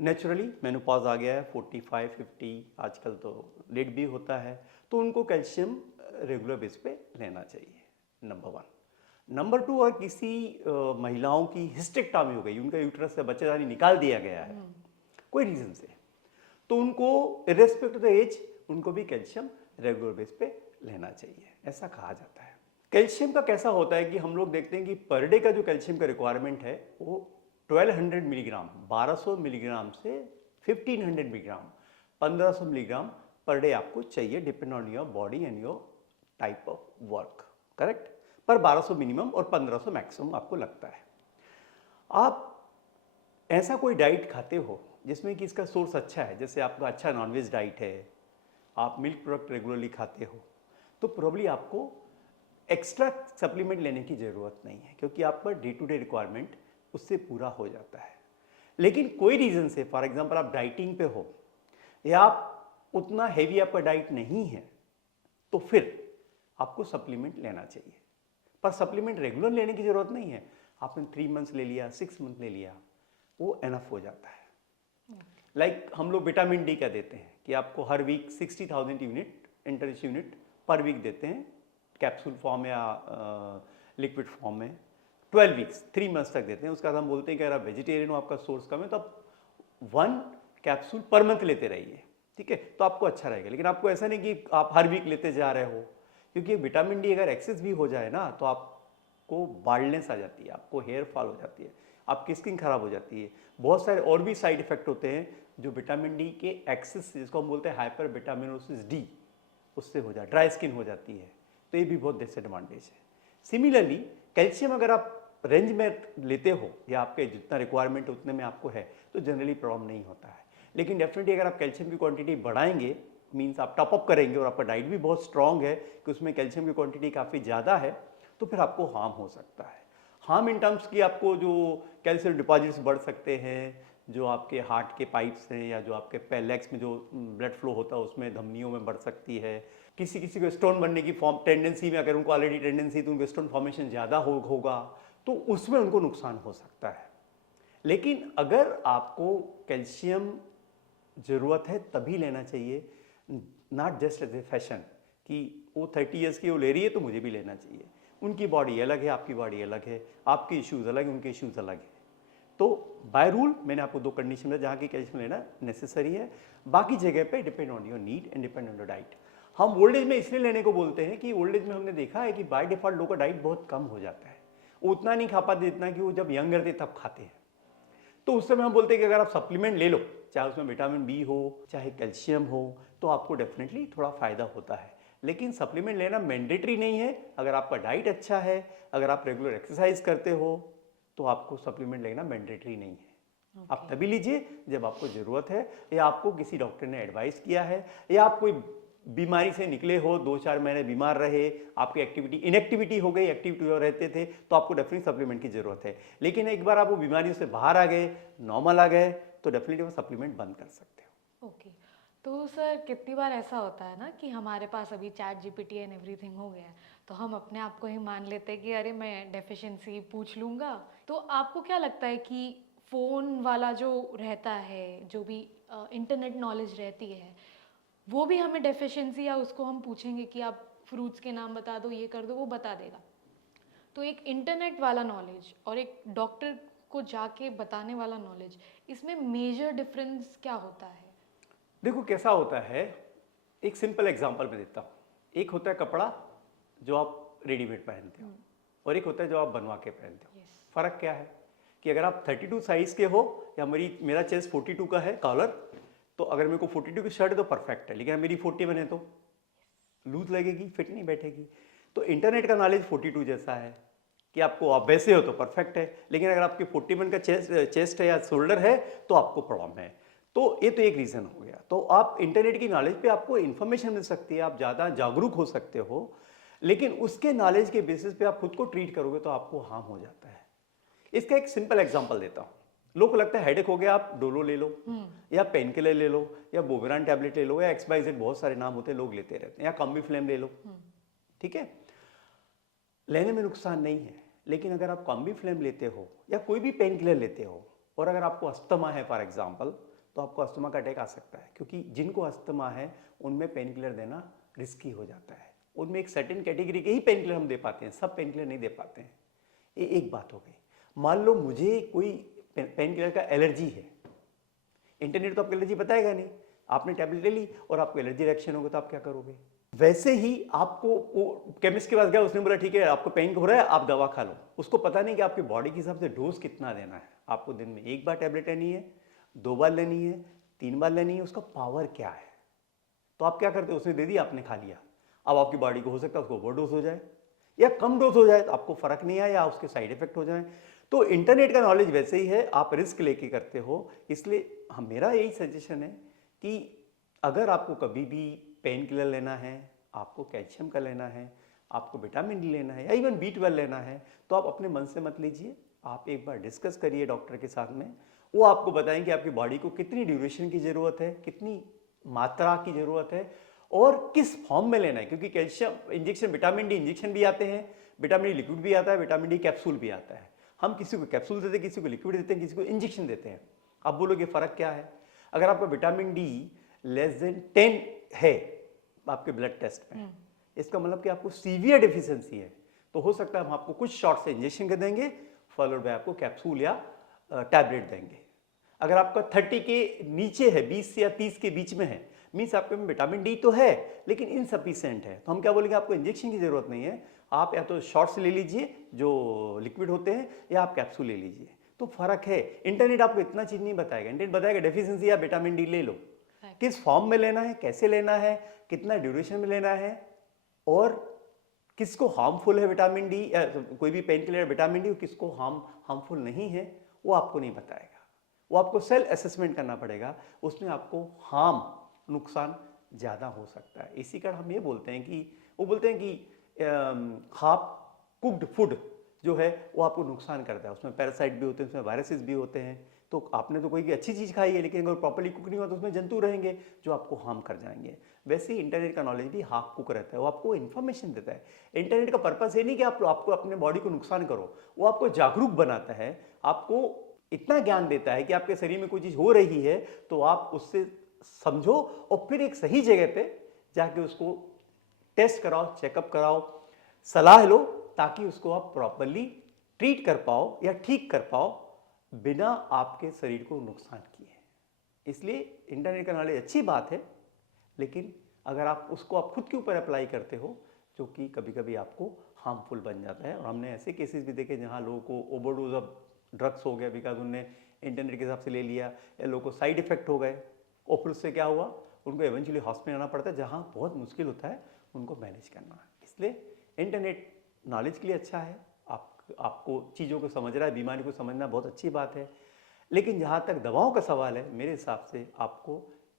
नेचुरली मेनोपॉज आ गया है, 45-50, आजकल तो लेट भी होता है, तो उनको कैल्शियम रेगुलर बेस पे लेना चाहिए, नंबर 1। नंबर 2, अगर किसी महिलाओं की हिस्टेक्टॉमी हो गई, उनका यूट्रस से बच्चेदानी निकाल दिया गया है कोई रीज़न से, तो उनको इर्रेस्पेक्टिव ऑफ द एज उनको भी कैल्शियम रेगुलर बेस पे लेना चाहिए, ऐसा कहा जाता है। कैल्शियम का कैसा होता है कि हम लोग देखते हैं कि पर डे का जो कैल्शियम का रिक्वायरमेंट है वो 1200 मिलीग्राम, 1200 मिलीग्राम से 1500 मिलीग्राम, 1500 मिलीग्राम पर डे आपको चाहिए, depend on your body and your type of work, correct. पर 1200 मिनिमम और 1500 मैक्सिमम आपको लगता है। आप ऐसा कोई डाइट खाते हो जिसमें कि इसका सोर्स अच्छा है, जैसे आपका अच्छा नॉनवेज डाइट है, आप मिल्क प्रोडक्ट रेगुलरली खाते हो, तो प्रॉब्ली आपको एक्स्ट्रा सप्लीमेंट लेने की ज़रूरत नहीं है, क्योंकि आपका डे टू डे रिक्वायरमेंट उससे पूरा हो जाता है। लेकिन कोई रीज़न से, फॉर एग्जांपल आप डाइटिंग पे हो या आप उतना हैवी आपका डाइट नहीं है, तो फिर आपको सप्लीमेंट लेना चाहिए। पर सप्लीमेंट रेगुलर लेने की ज़रूरत नहीं है, आपने 3 मंथ्स ले लिया, 6 मंथ ले लिया, वो एनफ हो जाता है। लाइक हम लोग विटामिन डी का देते हैं कि आपको हर वीक 60,000 यूनिट इंटरेस्ट यूनिट पर वीक देते हैं, कैप्सूल फॉर्म या लिक्विड फॉर्म में 12 वीक्स 3 मंथ्स तक देते हैं। उसके बाद हम बोलते हैं कि अगर आप वेजिटेरियन हो, आपका सोर्स कम है, तो आप 1 कैप्सूल पर मंथ लेते रहिए, ठीक है, तो आपको अच्छा रहेगा। लेकिन आपको ऐसा नहीं कि आप हर वीक लेते जा रहे हो, क्योंकि विटामिन डी अगर एक्सेस भी हो जाए ना, तो आपको बाल्डनेस आ जाती है, आपको हेयर फॉल हो जाती है, आपकी स्किन खराब हो जाती है, बहुत सारे और भी साइड इफेक्ट होते हैं जो विटामिन डी के एक्सेस, जिसको हम बोलते हैं हाइपर विटामिनोसिस डी, उससे हो जाए, ड्राई स्किन हो जाती है, तो ये भी बहुत डिसएडवांटेज है। सिमिलरली कैल्शियम अगर आप रेंज में लेते हो या आपके जितना रिक्वायरमेंट उतने में आपको है, तो जनरली प्रॉब्लम नहीं होता है। लेकिन डेफिनेटली अगर आप कैल्शियम की क्वांटिटी बढ़ाएंगे, मीन्स आप टॉपअप करेंगे और आपका डाइट भी बहुत स्ट्रांग है कि उसमें कैल्शियम की क्वांटिटी काफ़ी ज़्यादा है, तो फिर आपको हार्म हो सकता है। हार्म इन टर्म्स की आपको जो कैल्शियम डिपॉजिट्स बढ़ सकते हैं, जो आपके हार्ट के पाइप्स हैं या जो आपके लेग्स में जो ब्लड फ्लो होता है उसमें धमनियों में बढ़ सकती है। किसी किसी को स्टोन बनने की फॉर्म टेंडेंसी में, अगर उनको ऑलरेडी टेंडेंसी तो उनको स्टोन फॉर्मेशन ज़्यादा होगा तो उसमें उनको नुकसान हो सकता है। लेकिन अगर आपको कैल्शियम ज़रूरत है तभी लेना चाहिए, not just as a fashion कि वो 30 ईयर्स की वो ले रही है तो मुझे भी लेना चाहिए। उनकी बॉडी अलग है, आपकी बॉडी अलग है, आपके इश्यूज़ अलग हैं, उनके इश्यूज़ अलग हैं। तो बाय रूल मैंने आपको 2 कंडीशन में जहाँ की कैल्शियम लेना नेसेसरी है, बाकी जगह पे depend on your need and depend on your diet. हम ओल्ड एज में इसलिए लेने को बोलते हैं कि ओल्ड एज में हमने देखा है कि बाय डिफॉल्ट लोगों का डाइट बहुत कम हो जाता है, वो उतना नहीं खा पाते जितना कि वो जब यंगर थे तब खाते हैं। तो उस समय हम बोलते हैं कि अगर आप सप्लीमेंट ले लो, चाहे उसमें विटामिन बी हो चाहे कैल्शियम हो, तो आपको डेफिनेटली थोड़ा फ़ायदा होता है। लेकिन सप्लीमेंट लेना मैंडेटरी नहीं है। अगर आपका डाइट अच्छा है, अगर आप रेगुलर एक्सरसाइज करते हो तो आपको सप्लीमेंट लेना मैंडेटरी नहीं है। आप तभी लीजिए जब आपको ज़रूरत है, या आपको किसी डॉक्टर ने एडवाइस किया है, या आप कोई बीमारी से निकले हो, 2-4 महीने बीमार रहे, आपकी एक्टिविटी इनएक्टिविटी हो गई, एक्टिविटी जो रहते थे, तो आपको डेफिनेटली सप्लीमेंट की ज़रूरत है। लेकिन एक बार आप वो बीमारियों से बाहर आ गए, नॉर्मल आ गए, तो डेफिनेटली वो सप्लीमेंट बंद कर सकते हो। ओके। तो सर कितनी बार ऐसा होता है ना कि हमारे पास अभी चैट जीपीटी एंड एवरीथिंग हो गया है, तो हम अपने आप को ही मान लेते हैं कि अरे मैं डेफिशिएंसी पूछ लूँगा। तो आपको क्या लगता है कि फ़ोन वाला जो रहता है, जो भी इंटरनेट नॉलेज रहती है, वो भी हमें डेफिशिएंसी, या उसको हम पूछेंगे कि आप फ्रूट्स के नाम बता दो, ये कर दो, वो बता देगा। तो एक इंटरनेट वाला नॉलेज और एक डॉक्टर को जाके बताने वाला नॉलेज, इसमें मेजर डिफरेंस क्या होता है? देखो कैसा होता है, एक सिंपल एग्जांपल मैं देता हूँ। एक होता है कपड़ा जो आप रेडीमेड पहनते हो, और एक होता है जो आप बनवा के पहनते हो। फ़र्क क्या है कि अगर आप 32 साइज़ के हो, या मेरा चेस्ट 42 का है कॉलर, तो अगर मेरे को 42 की शर्ट है तो परफेक्ट है, लेकिन मेरी 41 है तो लूज लगेगी, फिट नहीं बैठेगी। तो इंटरनेट का नॉलेज 42 जैसा है कि आपको आप वैसे हो तो परफेक्ट है, लेकिन अगर आपके 41 का चेस्ट है या शोल्डर है तो आपको प्रॉब्लम है। तो ये तो एक रीज़न हो गया। तो आप इंटरनेट की नॉलेज पे आपको इन्फॉर्मेशन मिल सकती है, आप ज़्यादा जागरूक हो सकते हो, लेकिन उसके नॉलेज के बेसिस पे आप खुद को ट्रीट करोगे तो आपको हार्म हो जाता है। इसका एक सिंपल एग्जांपल देता हूँ। लोग को लगता है हेडेक हो गया, आप डोलो ले लो, या पेन किलर ले लो, या बोबरान टैबलेट ले लो, या XYZ बहुत सारे नाम होते हैं, लोग लेते रहते हैं, या कॉम्बीफ्लेम ले लो। ठीक है, लेने में नुकसान नहीं है, लेकिन अगर आप कॉम्बीफ्लेम लेते हो या कोई भी पेन किलर लेते हो, और अगर आपको अस्थमा है फॉर एग्जांपल, तो आपको अस्थमा का अटैक आ सकता है, क्योंकि जिनको अस्थमा है उनमें पेन किलर देना रिस्की हो जाता है। उनमें एक सर्टेन कैटेगरी के ही पेन किलर हम दे पाते हैं, सब पेन किलर नहीं दे पाते हैं। ये एक बात हो गई। मान लो मुझे कोई पेन किलर का एलर्जी है, इंटरनेट तो आपको एलर्जी बताएगा नहीं, आपने टैबलेट ले ली और आपको एलर्जी रिएक्शन होगा तो आप क्या करोगे? वैसे ही आपको वो केमिस्ट के पास गया, उसने बोला ठीक है आपको पेन हो रहा है, आप दवा खा लो। उसको पता नहीं कि आपकी बॉडी के हिसाब से डोज कितना देना है। आपको दिन में 1 बार टैबलेट लेनी है, 2 बार लेनी है, 3 बार लेनी है, उसका पावर क्या है। तो आप क्या करते हो, उसने दे दिया, आपने खा लिया। अब आपकी बॉडी को हो सकता है उसको ओवर डोज हो जाए या कम डोज हो जाए, तो आपको फर्क नहीं आए या उसके साइड इफेक्ट हो जाए। तो इंटरनेट का नॉलेज वैसे ही है, आप रिस्क लेके करते हो। इसलिए मेरा यही सजेशन है कि अगर आपको कभी भी पेन किलर लेना है, आपको कैल्शियम का लेना है, आपको विटामिन डी लेना है, या इवन B12 लेना है, तो आप अपने मन से मत लीजिए। आप एक बार डिस्कस करिए डॉक्टर के साथ में, वो आपको बताएंगे आपकी बॉडी को कितनी ड्यूरेशन की ज़रूरत है, कितनी मात्रा की ज़रूरत है, और किस फॉर्म में लेना है। क्योंकि calcium injection, vitamin D injection भी आते हैं, विटामिन डी लिक्विड भी आता है, विटामिन डी कैप्सूल भी आता है। हम किसी को कैप्सूल देते हैं, किसी को लिक्विड देते हैं, किसी को इंजेक्शन देते हैं। आप बोलोगे फ़र्क क्या है? अगर आपका विटामिन डी <10 है आपके ब्लड टेस्ट में, इसका मतलब कि आपको सीवियर डेफिशिएंसी है, तो हो सकता है हम आपको कुछ शॉट से इंजेक्शन कर देंगे, फॉलोड बाय आपको कैप्सूल या टैबलेट देंगे। अगर आपका 30 के नीचे है, 20 या 30 के बीच में है, मीन्स आपके में विटामिन डी तो है लेकिन इनसफिशिएंट है, तो हम क्या बोलेंगे, आपको इंजेक्शन की जरूरत नहीं है, आप या तो शॉट्स ले लीजिए जो लिक्विड होते हैं, या आप कैप्सूल ले लीजिए। तो फर्क है। इंटरनेट आपको इतना चीज नहीं बताएगा, इंटरनेट बताएगा डेफिशिएंसी या विटामिन डी ले लो, किस फॉर्म में लेना है, कैसे लेना है, कितना ड्यूरेशन में लेना है, और किसको हार्मफुल है विटामिन डी, कोई भी पेन किलर विटामिन डी, किसको हार्मफुल नहीं है, वो आपको नहीं बताएगा। वो आपको सेल्फ असेसमेंट करना पड़ेगा, उसमें आपको नुकसान ज़्यादा हो सकता है। इसी कारण हम ये बोलते हैं कि वो बोलते हैं कि हाफ कुक्ड फूड जो है वो आपको नुकसान करता है, उसमें पैरासाइट भी होते हैं, उसमें वायरसेस भी होते हैं, तो आपने तो कोई अच्छी चीज़ खाई है, लेकिन अगर प्रॉपर्ली कुक नहीं हुआ तो उसमें जंतु रहेंगे जो आपको हार्म कर जाएंगे। वैसे ही इंटरनेट का नॉलेज भी हाफ कुक रहता है, वो आपको इन्फॉर्मेशन देता है। इंटरनेट का पर्पस ये नहीं कि आपको अपने बॉडी को नुकसान करो, वो आपको जागरूक बनाता है, आपको इतना ज्ञान देता है कि आपके शरीर में कोई चीज़ हो रही है तो आप उससे समझो और फिर एक सही जगह पे जाके उसको टेस्ट कराओ, चेकअप कराओ, सलाह लो, ताकि उसको आप प्रॉपरली ट्रीट कर पाओ या ठीक कर पाओ बिना आपके शरीर को नुकसान किए। इसलिए इंटरनेट का नॉलेज अच्छी बात है, लेकिन अगर आप उसको खुद के ऊपर अप्लाई करते हो जो कि कभी कभी आपको हार्मफुल बन जाता है। और हमने ऐसे केसेस भी देखे जहाँ लोगों को ओवरडोज ऑफ ड्रग्स हो गया बिकॉज उनने इंटरनेट के हिसाब से ले लिया, या लोगों को साइड इफेक्ट हो गए और फिर उससे क्या हुआ, उनको एवेंचुअली हॉस्पिटल आना पड़ता है जहाँ बहुत मुश्किल होता है उनको मैनेज करना। इसलिए इंटरनेट नॉलेज के लिए अच्छा है, आपको चीज़ों को समझ रहा है, बीमारी को समझना बहुत अच्छी बात है। लेकिन जहाँ तक दवाओं का सवाल है, मेरे हिसाब से आपको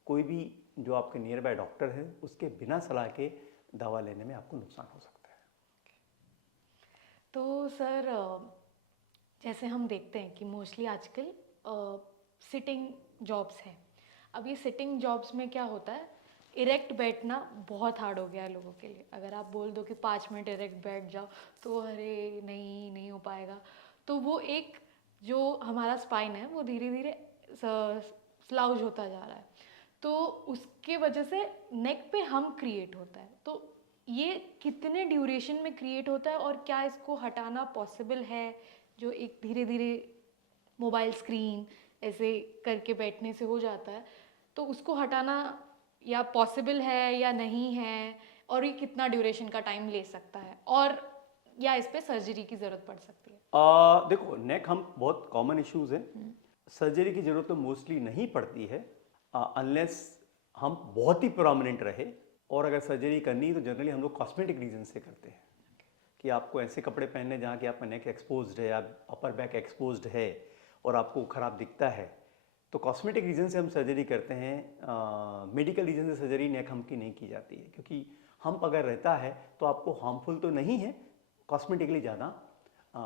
कोई भी जो आपके नियर बाय डॉक्टर है उसके बिना सलाह के दवा लेने में आपको नुकसान हो सकता है। तो सर जैसे हम देखते हैं कि मोस्टली आजकल सिटिंग जॉब्स हैं। अब ये सिटिंग जॉब्स में क्या होता है, इरेक्ट बैठना बहुत हार्ड हो गया है लोगों के लिए। अगर आप बोल दो कि 5 मिनट इरेक्ट बैठ जाओ तो अरे नहीं हो पाएगा। तो वो एक जो हमारा स्पाइन है वो धीरे धीरे स्लाउज होता जा रहा है, तो उसके वजह से नेक पे हम क्रिएट होता है। तो ये कितने ड्यूरेशन में क्रिएट होता है और क्या इसको हटाना पॉसिबल है, जो एक धीरे धीरे मोबाइल स्क्रीन ऐसे करके बैठने से हो जाता है, तो उसको हटाना या पॉसिबल है या नहीं है, और ये कितना ड्यूरेशन का टाइम ले सकता है, और या इस पे सर्जरी की ज़रूरत पड़ सकती है? देखो, नेक हम बहुत कॉमन इश्यूज हैं, सर्जरी की जरूरत तो मोस्टली नहीं पड़ती है अनलेस हम बहुत ही प्रोमिनेंट रहे। और अगर सर्जरी करनी है तो जनरली हम लोग कॉस्मेटिक रीजन से करते हैं कि आपको ऐसे कपड़े पहनने जहाँ कि आपका नेक एक्सपोज्ड है, आप अपर बैक एक्सपोज्ड है और आपको खराब दिखता है, तो कॉस्मेटिक रीजन से हम सर्जरी करते हैं। मेडिकल रीजन से सर्जरी नेक हम की नहीं की जाती है, क्योंकि हम अगर रहता है तो आपको हार्मफुल तो नहीं है, कॉस्मेटिकली ज़्यादा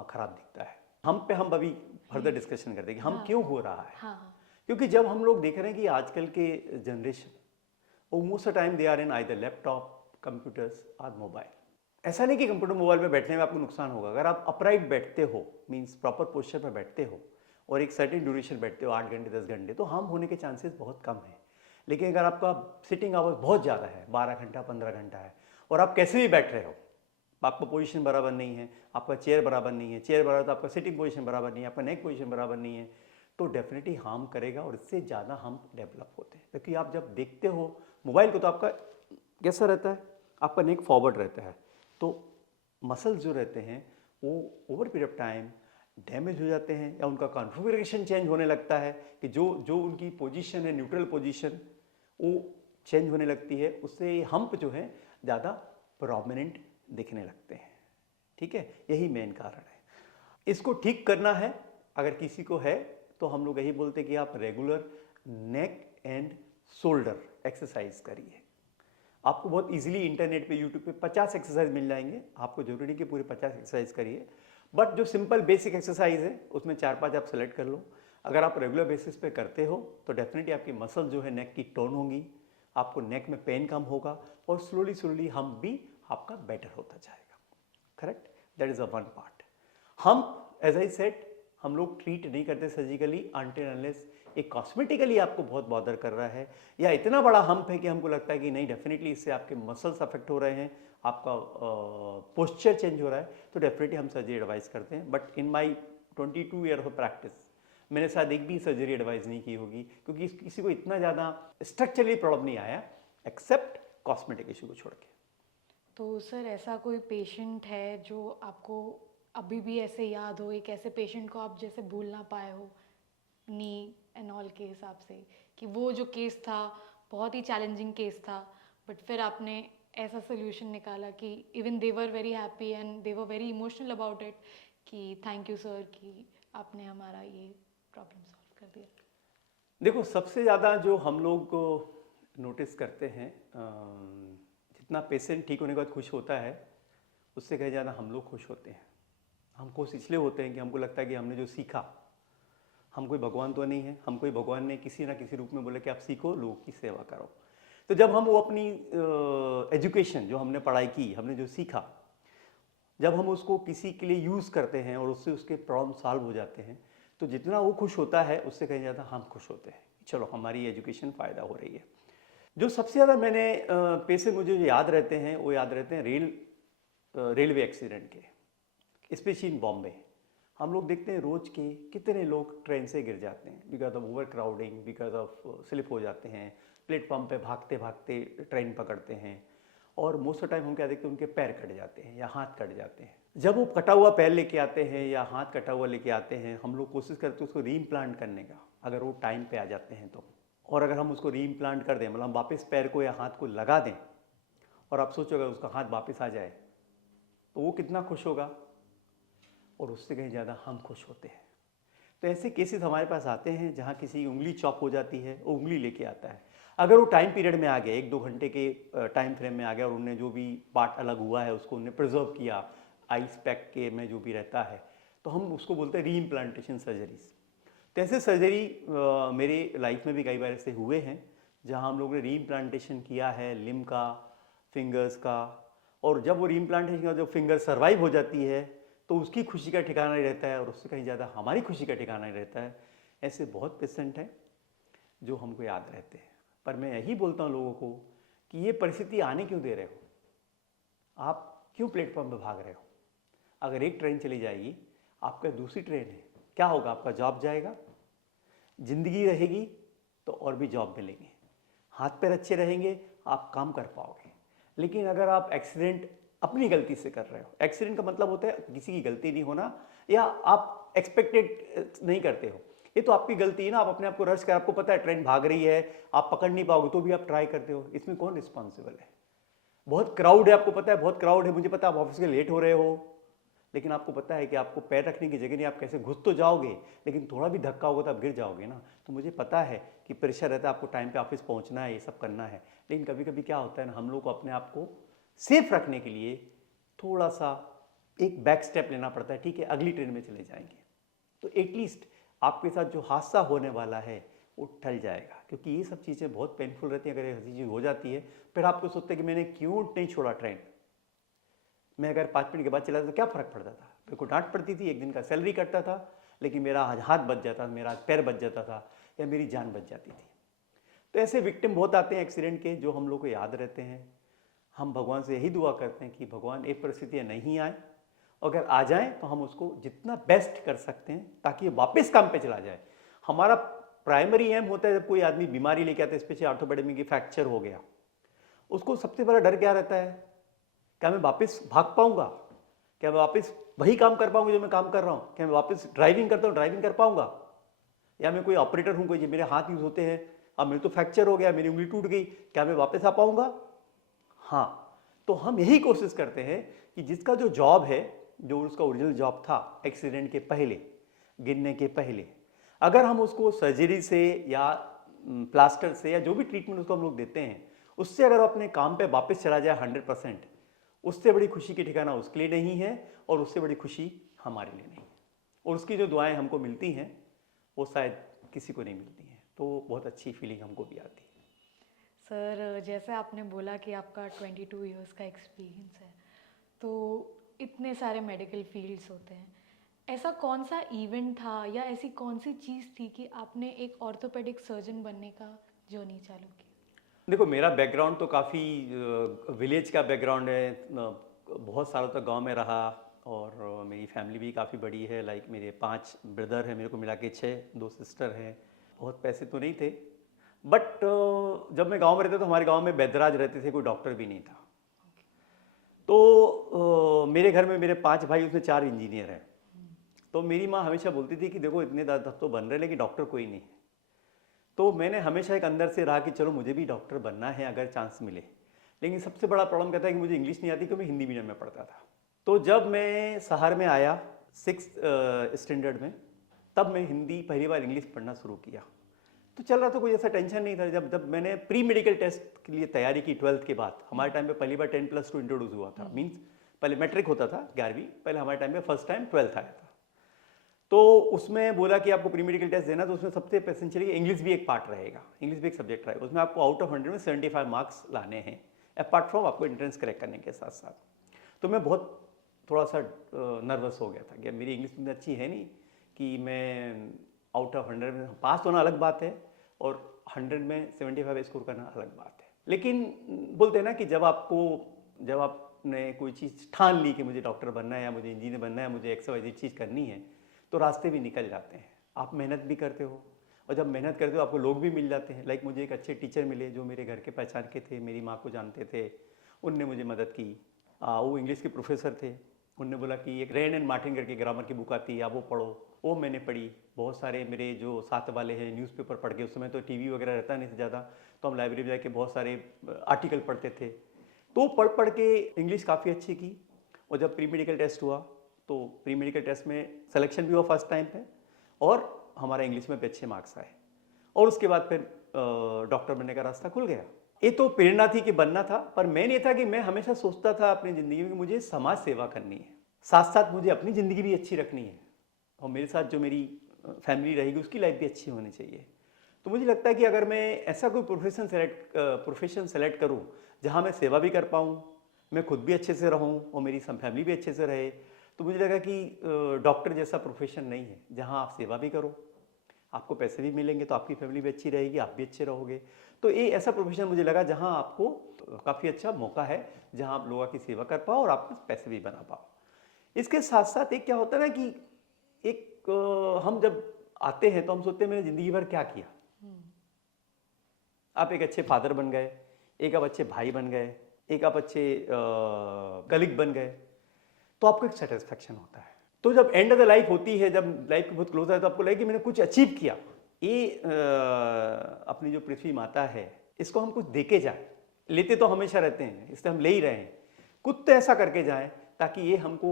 खराब दिखता है। हम अभी फर्दर डिस्कशन करते हैं कि हम क्यों हो रहा है। हाँ। क्योंकि जब हम लोग देख रहे हैं कि आजकल के generation most of time they are in either laptop, computers और मोबाइल। ऐसा नहीं कि कंप्यूटर मोबाइल पे बैठने में आपको नुकसान होगा। अगर आप अपराइट बैठते हो, मींस प्रॉपर पोस्चर पर बैठते हो और एक सर्टेन ड्यूरेशन बैठते हो 8 घंटे 10 घंटे, तो हार्म होने के चांसेस बहुत कम है। लेकिन अगर आपका सिटिंग आवर्स बहुत ज़्यादा है, 12 घंटा 15 घंटा है, और आप कैसे भी बैठ रहे हो, आपका पोजीशन बराबर नहीं है, आपका चेयर बराबर नहीं है, चेयर बराबर तो आपका सिटिंग पोजीशन बराबर नहीं है, आपका नेक पोजीशन बराबर नहीं है, तो डेफिनेटली हार्म करेगा और इससे ज़्यादा हम डेवलप होते हैं। क्योंकि आप जब देखते हो मोबाइल को तो आपका कैसा रहता है, आपका नेक फॉरवर्ड रहता है, तो मसल्स जो रहते हैं वो over period of time damage हो जाते हैं या उनका कॉन्फ़िगरेशन चेंज होने लगता है कि जो उनकी पोजीशन है, न्यूट्रल पोजीशन, वो चेंज होने लगती है। उससे हम्प जो है ज़्यादा प्रोमिनेंट दिखने लगते हैं। ठीक है, यही मेन कारण है। इसको ठीक करना है अगर किसी को है तो हम लोग यही बोलते हैं कि आप regular neck and shoulder exercise करिए। आपको बहुत इजीली इंटरनेट पे, यूट्यूब पे 50 एक्सरसाइज मिल जाएंगे। आपको जरूरी नहीं कि पूरे 50 एक्सरसाइज करिए, बट जो सिंपल बेसिक एक्सरसाइज है उसमें 4-5 आप सेलेक्ट कर लो। अगर आप रेगुलर बेसिस पे करते हो तो डेफिनेटली आपकी मसल जो है नेक की टोन होंगी, आपको नेक में पेन कम होगा और स्लोली हम भी आपका बेटर होता जाएगा। Correct, that is a one part. हम एज आई सेड हम लोग ट्रीट नहीं करते सर्जिकली अनटिल अनलेस एक कॉस्मेटिकली आपको बहुत बॉदर कर रहा है या इतना बड़ा हम्प है कि हमको लगता है कि नहीं डेफिनेटली इससे आपके मसल्स अफेक्ट हो रहे हैं, आपका पोस्चर चेंज हो रहा है, तो डेफिनेटली हम सर्जरी एडवाइस करते हैं। But in my 22 year of practice मैंने शायद एक भी सर्जरी एडवाइस नहीं की होगी, क्योंकि किसी को इतना ज़्यादा स्ट्रक्चरली प्रॉब्लम नहीं आया एक्सेप्ट कॉस्मेटिक इशू को छोड़ के। तो सर ऐसा कोई पेशेंट है जो आपको अभी भी ऐसे याद हो, एक ऐसे पेशेंट को आप जैसे भूल ना पाए हो नी एंड ऑल के हिसाब से, कि वो जो केस था बहुत ही चैलेंजिंग केस था, बट फिर आपने ऐसा सोल्यूशन निकाला कि even they were very happy and they were very emotional about it, कि थैंक यू सर कि आपने हमारा ये प्रॉब्लम सॉल्व कर दिया? देखो, सबसे ज़्यादा जो हम लोग नोटिस करते हैं, जितना पेशेंट ठीक होने के बाद खुश होता है उससे कहीं ज़्यादा हम लोग खुश होते हैं। हम खुश इसलिए होते हैं कि हमको लगता है कि हमने जो सीखा, हम कोई भगवान तो नहीं है, हम कोई भगवान ने किसी ना किसी रूप में बोला कि आप सीखो, लोगों की सेवा करो। तो जब हम वो अपनी एजुकेशन जो हमने पढ़ाई की, हमने जो सीखा, जब हम उसको किसी के लिए यूज़ करते हैं और उससे उसके प्रॉब्लम सॉल्व हो जाते हैं, तो जितना वो खुश होता है उससे कहीं ज़्यादा हम खुश होते हैं, चलो हमारी एजुकेशन फ़ायदा हो रही है। जो सबसे ज़्यादा मैंने पैसे मुझे जो याद रहते हैं वो याद रहते हैं रेलवे एक्सीडेंट के, स्पेशली इन बॉम्बे। हम लोग देखते हैं रोज़ के कितने लोग ट्रेन से गिर जाते हैं, because of over crowding, because of slip हो जाते हैं, प्लेटफॉर्म पे भागते भागते ट्रेन पकड़ते हैं, और मोस्ट ऑफ टाइम हम क्या देखते हैं, उनके पैर कट जाते हैं या हाथ कट जाते हैं। जब वो कटा हुआ पैर लेके आते हैं या हाथ कटा हुआ लेके आते हैं, हम लोग कोशिश करते हैं उसको रीइम्प्लांट करने का, अगर वो टाइम पे आ जाते हैं तो। और अगर हम उसको रीइम्प्लांट कर दें, मतलब हम वापस पैर को या हाथ को लगा दें, और आप सोचो अगर उसका हाथ वापस आ जाए तो वो कितना खुश होगा, और उससे कहीं ज़्यादा हम खुश होते हैं। तो ऐसे केसेस हमारे पास आते हैं जहाँ किसी की उंगली चॉप हो जाती है, वो उंगली लेके आता है। अगर वो टाइम पीरियड में आ गया, 1-2 घंटे के टाइम फ्रेम में आ गया, और उन्होंने जो भी पार्ट अलग हुआ है उसको उन्होंने प्रिजर्व किया, आइस पैक के में जो भी रहता है, तो हम उसको बोलते हैं रीइम्प्लांटेशन सर्जरीज। तो ऐसे सर्जरी मेरे लाइफ में भी कई बार ऐसे हुए हैं जहाँ हम लोगों ने रीइम्प्लांटेशन किया है लिम्ब का, फिंगर्स का। और जब वो रीइम्प्लांटेशन का जो फिंगर सर्वाइव हो जाती है तो उसकी खुशी का ठिकाना नहीं रहता है, और उससे कहीं ज़्यादा हमारी खुशी का ठिकाना नहीं रहता है। ऐसे बहुत पेशेंट हैं जो हमको याद रहते हैं। पर मैं यही बोलता हूँ लोगों को कि ये परिस्थिति आने क्यों दे रहे हो, आप क्यों प्लेटफॉर्म पे भाग रहे हो? अगर एक ट्रेन चली जाएगी, आपका दूसरी ट्रेन है, क्या होगा? आपका जॉब जाएगा, जिंदगी रहेगी तो और भी जॉब मिलेंगे, हाथ पैर अच्छे रहेंगे, आप काम कर पाओगे। लेकिन अगर आप एक्सीडेंट अपनी गलती से कर रहे हो, एक्सीडेंट का मतलब होता है किसी की गलती नहीं होना, या आप एक्सपेक्टेड नहीं करते हो, ये तो आपकी गलती है ना, आप अपने आप को रश कर, आपको पता है ट्रेन भाग रही है, आप पकड़ नहीं पाओगे तो भी आप ट्राई करते हो, इसमें कौन रिस्पॉन्सिबल है? बहुत क्राउड है, आपको पता है बहुत क्राउड है, मुझे पता है आप ऑफिस के लेट हो रहे हो, लेकिन आपको पता है कि आपको पैर रखने की जगह नहीं, आप कैसे घुस तो जाओगे, लेकिन थोड़ा भी धक्का होगा तो आप गिर जाओगे ना। तो मुझे पता है कि प्रेशर रहता है, आपको टाइम पे ऑफिस पहुंचना है, ये सब करना है, लेकिन कभी कभी क्या होता है ना, हम लोग को अपने आप को सेफ रखने के लिए थोड़ा सा एक बैक स्टेप लेना पड़ता है। ठीक है, अगली ट्रेन में चले जाएंगे तो एटलीस्ट आपके साथ जो हादसा होने वाला है वो टल जाएगा, क्योंकि ये सब चीज़ें बहुत पेनफुल रहती हैं। अगर ऐसी चीज़ हो जाती है फिर आपको सोचते हैं कि मैंने क्यों नहीं छोड़ा ट्रेन, मैं अगर 5 मिनट के बाद चला तो क्या फ़र्क पड़ता था, मेरे को डांट पड़ती थी, एक दिन का सैलरी कटता था, लेकिन मेरा हाथ बच जाता था, मेरा पैर बच जाता था, या मेरी जान बच जाती थी। तो ऐसे विक्टिम बहुत आते हैं एक्सीडेंट के, जो हम लोग को याद रहते हैं। हम भगवान से यही दुआ करते हैं कि भगवान ये परिस्थितियाँ नहीं आए, अगर आ जाएं तो हम उसको जितना बेस्ट कर सकते हैं ताकि ये वापस काम पे चला जाए। हमारा प्राइमरी एम होता है, जब कोई आदमी बीमारी लेके आता है, स्पेशली ऑर्थोपेडिक में, फ्रैक्चर हो गया, उसको सबसे बड़ा डर क्या रहता है? क्या मैं वापस भाग पाऊंगा? क्या मैं वापस वही काम कर पाऊंगा जो मैं काम कर रहा हूँ? क्या मैं वापस ड्राइविंग करता हूँ ड्राइविंग कर पाऊंगा? या मैं कोई ऑपरेटर हूँ, कोई मेरे हाथ यूज होते हैं, अब मेरे तो फ्रैक्चर हो गया, मेरी उंगली टूट गई, क्या मैं वापस आ पाऊंगा? हाँ, तो हम यही कोशिश करते हैं कि जिसका जो जॉब है, जो उसका ओरिजिनल जॉब था एक्सीडेंट के पहले, गिरने के पहले, अगर हम उसको सर्जरी से या प्लास्टर से या जो भी ट्रीटमेंट उसको हम लोग देते हैं, उससे अगर वो अपने काम पे वापस चला जाए 100%, उससे बड़ी खुशी की ठिकाना उसके लिए नहीं है, और उससे बड़ी खुशी हमारे लिए नहीं है। और उसकी जो दुआएं हमको मिलती हैं वो शायद किसी को नहीं मिलती हैं, तो बहुत अच्छी फीलिंग हमको भी आती है। सर, जैसे आपने बोला कि आपका 22 इयर्स का एक्सपीरियंस है, तो इतने सारे मेडिकल फील्ड्स होते हैं, ऐसा कौन सा इवेंट था या ऐसी कौन सी चीज़ थी कि आपने एक ऑर्थोपेडिक सर्जन बनने का जर्नी चालू की? देखो, मेरा बैकग्राउंड तो काफ़ी विलेज का बैकग्राउंड है, बहुत सालों तक गांव में रहा, और मेरी फैमिली भी काफ़ी बड़ी है, लाइक मेरे 5 ब्रदर हैं, मेरे को मिला के 6, 2 सिस्टर हैं। बहुत पैसे तो नहीं थे, बट जब मैं गांव में रहता तो हमारे गांव में वैद्यराज रहते थे, कोई डॉक्टर भी नहीं था। तो मेरे घर में मेरे 5 भाई, उसमें 4 इंजीनियर हैं। तो मेरी माँ हमेशा बोलती थी कि देखो इतने दादा तो बन रहे, लेकिन डॉक्टर कोई नहीं है। तो मैंने हमेशा एक अंदर से रहा कि चलो मुझे भी डॉक्टर बनना है अगर चांस मिले। लेकिन सबसे बड़ा प्रॉब्लम कहता है कि मुझे इंग्लिश नहीं आती, क्योंकि मैं हिंदी मीडियम में पढ़ता था। तो जब मैं शहर में आया 6th स्टैंडर्ड में, तब मैं हिंदी पहली बार इंग्लिश पढ़ना शुरू किया। तो चल रहा था, कोई ऐसा टेंशन नहीं था। जब मैंने प्री मेडिकल टेस्ट के लिए तैयारी की 12th के बाद, हमारे टाइम पे पहली बार 10+2 इंट्रोड्यूस हुआ था, मीन्स पहले मैट्रिक होता था 11वीं, पहले हमारे टाइम पे फर्स्ट टाइम 12th आया था। तो उसमें बोला कि आपको प्री मेडिकल टेस्ट देना, तो उसमें सबसे एसेंशियली इंग्लिश भी एक पार्ट रहेगा, इंग्लिश भी एक सब्जेक्ट रहेगा। उसमें आपको आउट ऑफ 100 में 75 मार्क्स लाने हैं, अपार्ट फ्रॉम आपको एंट्रेंस क्रैक करने के साथ साथ। तो मैं बहुत थोड़ा सा नर्वस हो गया था कि मेरी इंग्लिश इतनी अच्छी है नहीं कि मैं आउट ऑफ 100 में पास होना अलग बात है और 100 में 75 स्कोर करना अलग बात है। लेकिन बोलते हैं ना कि जब आपने कोई चीज़ ठान ली कि मुझे डॉक्टर बनना है या मुझे इंजीनियर बनना है, मुझे XYZ चीज़ करनी है, तो रास्ते भी निकल जाते हैं। आप मेहनत भी करते हो और जब मेहनत करते हो आपको लोग भी मिल जाते हैं। लाइक मुझे एक अच्छे टीचर मिले जो मेरे घर के पहचान के थे, मेरी माँ को जानते थे, उनने मुझे मदद की। वो इंग्लिश के प्रोफेसर थे, उनने बोला कि एक रेन एंड मार्टिन करके ग्रामर की बुक आती है, आप वो पढ़ो। वो मैंने पढ़ी। बहुत सारे मेरे जो साथ वाले हैं न्यूज़पेपर पढ़ के, उस समय तो टीवी वगैरह रहता नहीं था ज़्यादा, तो हम लाइब्रेरी में जाके बहुत सारे आर्टिकल पढ़ते थे। तो पढ़ के इंग्लिश काफ़ी अच्छी की। और जब प्री मेडिकल टेस्ट हुआ तो प्री मेडिकल टेस्ट में सिलेक्शन भी हुआ फर्स्ट टाइम पे और हमारा इंग्लिश में भी अच्छे मार्क्स आए और उसके बाद फिर डॉक्टर बनने का रास्ता खुल गया। ये तो प्रेरणा थी कि बनना था, पर मेन ये था कि मैं हमेशा सोचता था अपनी ज़िंदगी में कि मुझे समाज सेवा करनी है, साथ साथ मुझे अपनी ज़िंदगी भी अच्छी रखनी है और मेरे साथ जो मेरी फैमिली रहेगी उसकी लाइफ भी अच्छी होनी चाहिए। तो मुझे लगता है कि अगर मैं ऐसा कोई प्रोफेशन सेलेक्ट करूं जहां मैं सेवा भी कर पाऊं, मैं खुद भी अच्छे से रहूं और मेरी फैमिली भी अच्छे से रहे, तो मुझे लगा कि डॉक्टर जैसा प्रोफेशन नहीं है जहां आप सेवा भी करो, आपको पैसे भी मिलेंगे तो आपकी फैमिली भी अच्छी रहेगी, आप भी अच्छे रहोगे। तो ये ऐसा प्रोफेशन मुझे लगा जहां आपको काफ़ी अच्छा मौका है, जहां आप लोगों की सेवा कर पाओ और आप पैसे भी बना पाओ। इसके साथ साथ एक क्या होता है ना कि हम जब आते हैं तो हम सोचते हैं मैंने ज़िंदगी भर क्या किया। आप एक अच्छे फादर बन गए, एक आप अच्छे भाई बन गए, एक आप अच्छे कलीग बन गए, तो आपको एक सेटिस्फैक्शन होता है। तो जब एंड ऑफ द लाइफ होती है, जब लाइफ के बहुत क्लोज है, तो आपको लगे कि मैंने कुछ अचीव किया। ये अपनी जो पृथ्वी माता है, इसको हम कुछ देके जाए। लेते तो हमेशा रहते हैं, इससे हम ले ही रहे हैं, कुछ तो ऐसा करके जाएं ताकि ये हमको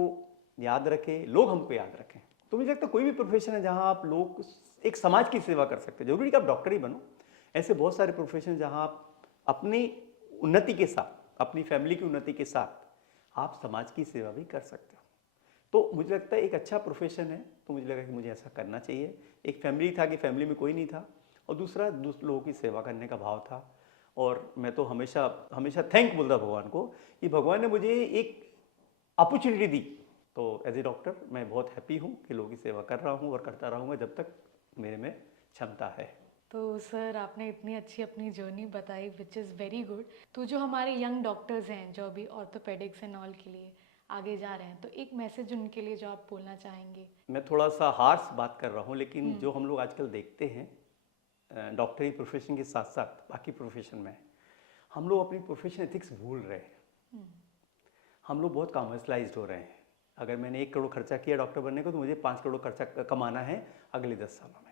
याद रखे, लोग हमको याद रखें। तो मुझे लगता है कोई भी प्रोफेशन है जहाँ आप लोग एक समाज की सेवा कर सकते हैं, जरूरी कि आप डॉक्टर ही बनो। ऐसे बहुत सारे प्रोफेशन जहाँ आप अपनी उन्नति के साथ, अपनी फैमिली की उन्नति के साथ आप समाज की सेवा भी कर सकते हो। तो मुझे लगता है एक अच्छा प्रोफेशन है, तो मुझे लगा कि मुझे ऐसा करना चाहिए। एक फैमिली था कि फैमिली में कोई नहीं था, और दूसरा लोगों की सेवा करने का भाव था। और मैं तो हमेशा हमेशा थैंक बोलता भगवान को कि भगवान ने मुझे एक अपॉर्चुनिटी दी। तो एज ए डॉक्टर मैं बहुत हैप्पी हूँ कि लोगों की सेवा कर रहा हूँ और करता रहूँगा जब तक मेरे में क्षमता है। तो सर आपने इतनी अच्छी अपनी जर्नी बताई विच इज़ वेरी गुड। तो जो हमारे यंग डॉक्टर्स हैं जो अभी ऑर्थोपेडिक्स एंड ऑल के लिए आगे जा रहे हैं, तो एक मैसेज उनके लिए जो आप बोलना चाहेंगे? मैं थोड़ा सा हार्श बात कर रहा हूँ, लेकिन जो हम लोग आजकल देखते हैं डॉक्टरी प्रोफेशन के साथ साथ बाकी प्रोफेशन में, हम लोग अपनी प्रोफेशन एथिक्स भूल रहे हैं। हम लोग बहुत कॉमर्शलाइज्ड हो रहे हैं। अगर मैंने 1 करोड़ खर्चा किया डॉक्टर बनने को, तो मुझे 5 करोड़ खर्चा कमाना है अगले 10 सालों में।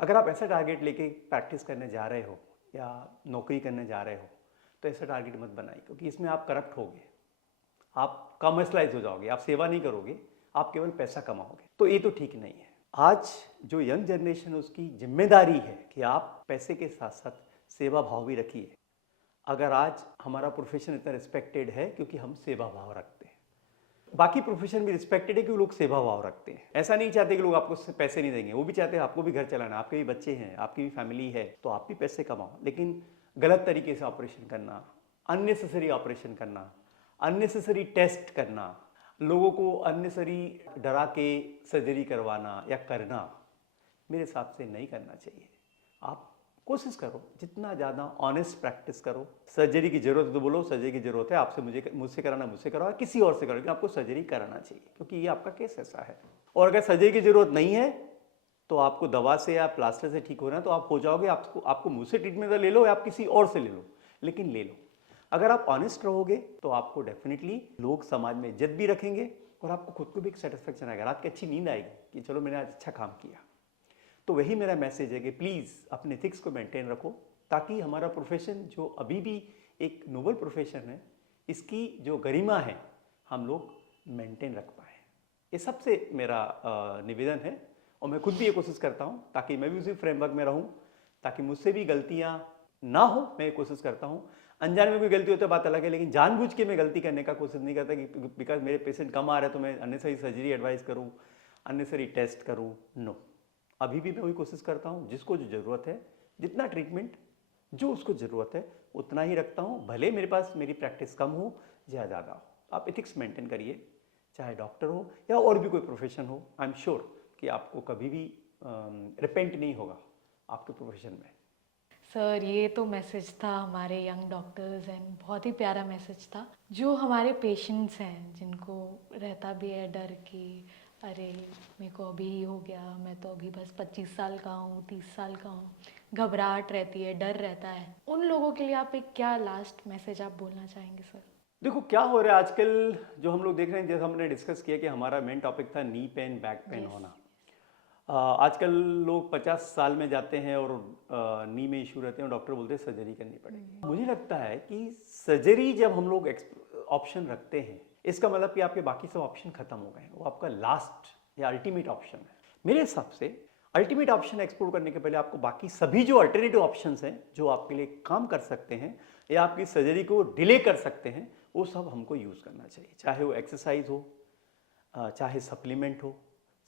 अगर आप ऐसा टारगेट लेके प्रैक्टिस करने जा रहे हो या नौकरी करने जा रहे हो, तो ऐसा टारगेट मत बनाइए, क्योंकि इसमें आप करप्ट होगे, आप कॉमर्शलाइज हो जाओगे, आप सेवा नहीं करोगे, आप केवल पैसा कमाओगे। तो ये तो ठीक नहीं है। आज जो यंग जनरेशन है उसकी जिम्मेदारी है कि आप पैसे के साथ साथ सेवा भाव भी रखिए। अगर आज हमारा प्रोफेशन इतना रिस्पेक्टेड है क्योंकि हम सेवा भाव रखते हैं, बाकी प्रोफेशन भी रिस्पेक्टेड है क्योंकि लोग सेवा भाव रखते हैं। ऐसा नहीं चाहते कि लोग आपको पैसे नहीं देंगे, वो भी चाहते हैं आपको भी घर चलाना, आपके भी बच्चे हैं, आपकी भी फैमिली है, तो आप भी पैसे कमाओ। लेकिन गलत तरीके से ऑपरेशन करना, अननेसेसरी ऑपरेशन करना, अननेसेसरी टेस्ट करना, लोगों को अननेसेसरी डरा के सर्जरी करवाना या करना, मेरे हिसाब से नहीं करना चाहिए। आप कोशिश करो जितना ज़्यादा ऑनेस्ट प्रैक्टिस करो। सर्जरी की जरूरत है तो बोलो सर्जरी की जरूरत है, आपसे मुझसे कराना मुझसे कराओ, किसी और से करो, लेकिन आपको सर्जरी कराना चाहिए क्योंकि ये आपका केस ऐसा है। और अगर सर्जरी की जरूरत नहीं है तो आपको दवा से या प्लास्टर से ठीक होना है तो आप हो जाओगे। आपको मुझसे ट्रीटमेंट ले लो या आप किसी और से ले लो, लेकिन ले लो। अगर आप ऑनेस्ट रहोगे तो आपको डेफिनेटली लोग समाज में इज्जत भी रखेंगे और आपको खुद को भी एक सेटिस्फेक्शन आएगा, रात की अच्छी नींद आएगी कि चलो मैंने आज अच्छा काम किया। तो वही मेरा मैसेज है कि प्लीज़ अपने एथिक्स को मेंटेन रखो, ताकि हमारा प्रोफेशन जो अभी भी एक नोबल प्रोफेशन है, इसकी जो गरिमा है हम लोग मेंटेन रख पाएँ। ये सबसे मेरा निवेदन है और मैं खुद भी ये कोशिश करता हूँ ताकि मैं भी उसी फ्रेमवर्क में रहूँ, ताकि मुझसे भी गलतियाँ ना हो। मैं ये कोशिश करता हूँ, अनजान में कोई गलती होती है बात अलग है, लेकिन जानबूझ के मैं गलती करने का कोशिश नहीं करता कि बिकॉज मेरे पेशेंट कम आ रहे हैं तो मैं अननेसेसरी सर्जरी एडवाइस करूँ। अननेसरी टेस्ट करूं, नो। अभी भी मैं वही कोशिश करता हूं, जिसको जो ज़रूरत है, जितना ट्रीटमेंट जो उसको ज़रूरत है उतना ही रखता हूं, भले मेरे पास मेरी प्रैक्टिस कम हो या ज़्यादा हो। आप एथिक्स मेंटेन करिए, चाहे डॉक्टर हो या और भी कोई प्रोफेशन हो। आई एम श्योर कि आपको कभी भी रिपेंट नहीं होगा आपके प्रोफेशन में। सर, ये तो मैसेज था हमारे यंग डॉक्टर्स एंड बहुत ही प्यारा मैसेज था। जो हमारे पेशेंट्स हैं जिनको रहता भी है डर कि अरे मेरे को अभी ही हो गया, मैं तो अभी बस 25 साल का हूँ, 30 साल का हूँ, घबराहट रहती है, डर रहता है, उन लोगों के लिए आप एक क्या लास्ट मैसेज आप बोलना चाहेंगे सर? देखो क्या हो रहा है आजकल, जो हम लोग देख रहे हैं, जैसे हमने डिस्कस किया कि हमारा मेन टॉपिक था knee pain, back pain Yes. होना। आजकल लोग 50 साल में जाते हैं और नी में इशू रहते हैं और डॉक्टर बोलते हैं सर्जरी करनी पड़ेगी। मुझे लगता है कि सर्जरी जब हम लोग ऑप्शन रखते हैं, इसका मतलब कि आपके बाकी सब ऑप्शन खत्म हो गए हैं, वो आपका लास्ट या अल्टीमेट ऑप्शन है। मेरे हिसाब से अल्टीमेट ऑप्शन एक्सप्लोर करने के पहले आपको बाकी सभी जो अल्टरनेटिव ऑप्शंस हैं, जो आपके लिए काम कर सकते हैं या आपकी सर्जरी को डिले कर सकते हैं, वो सब हमको यूज़ करना चाहिए। चाहे वो एक्सरसाइज हो, चाहे सप्लीमेंट हो,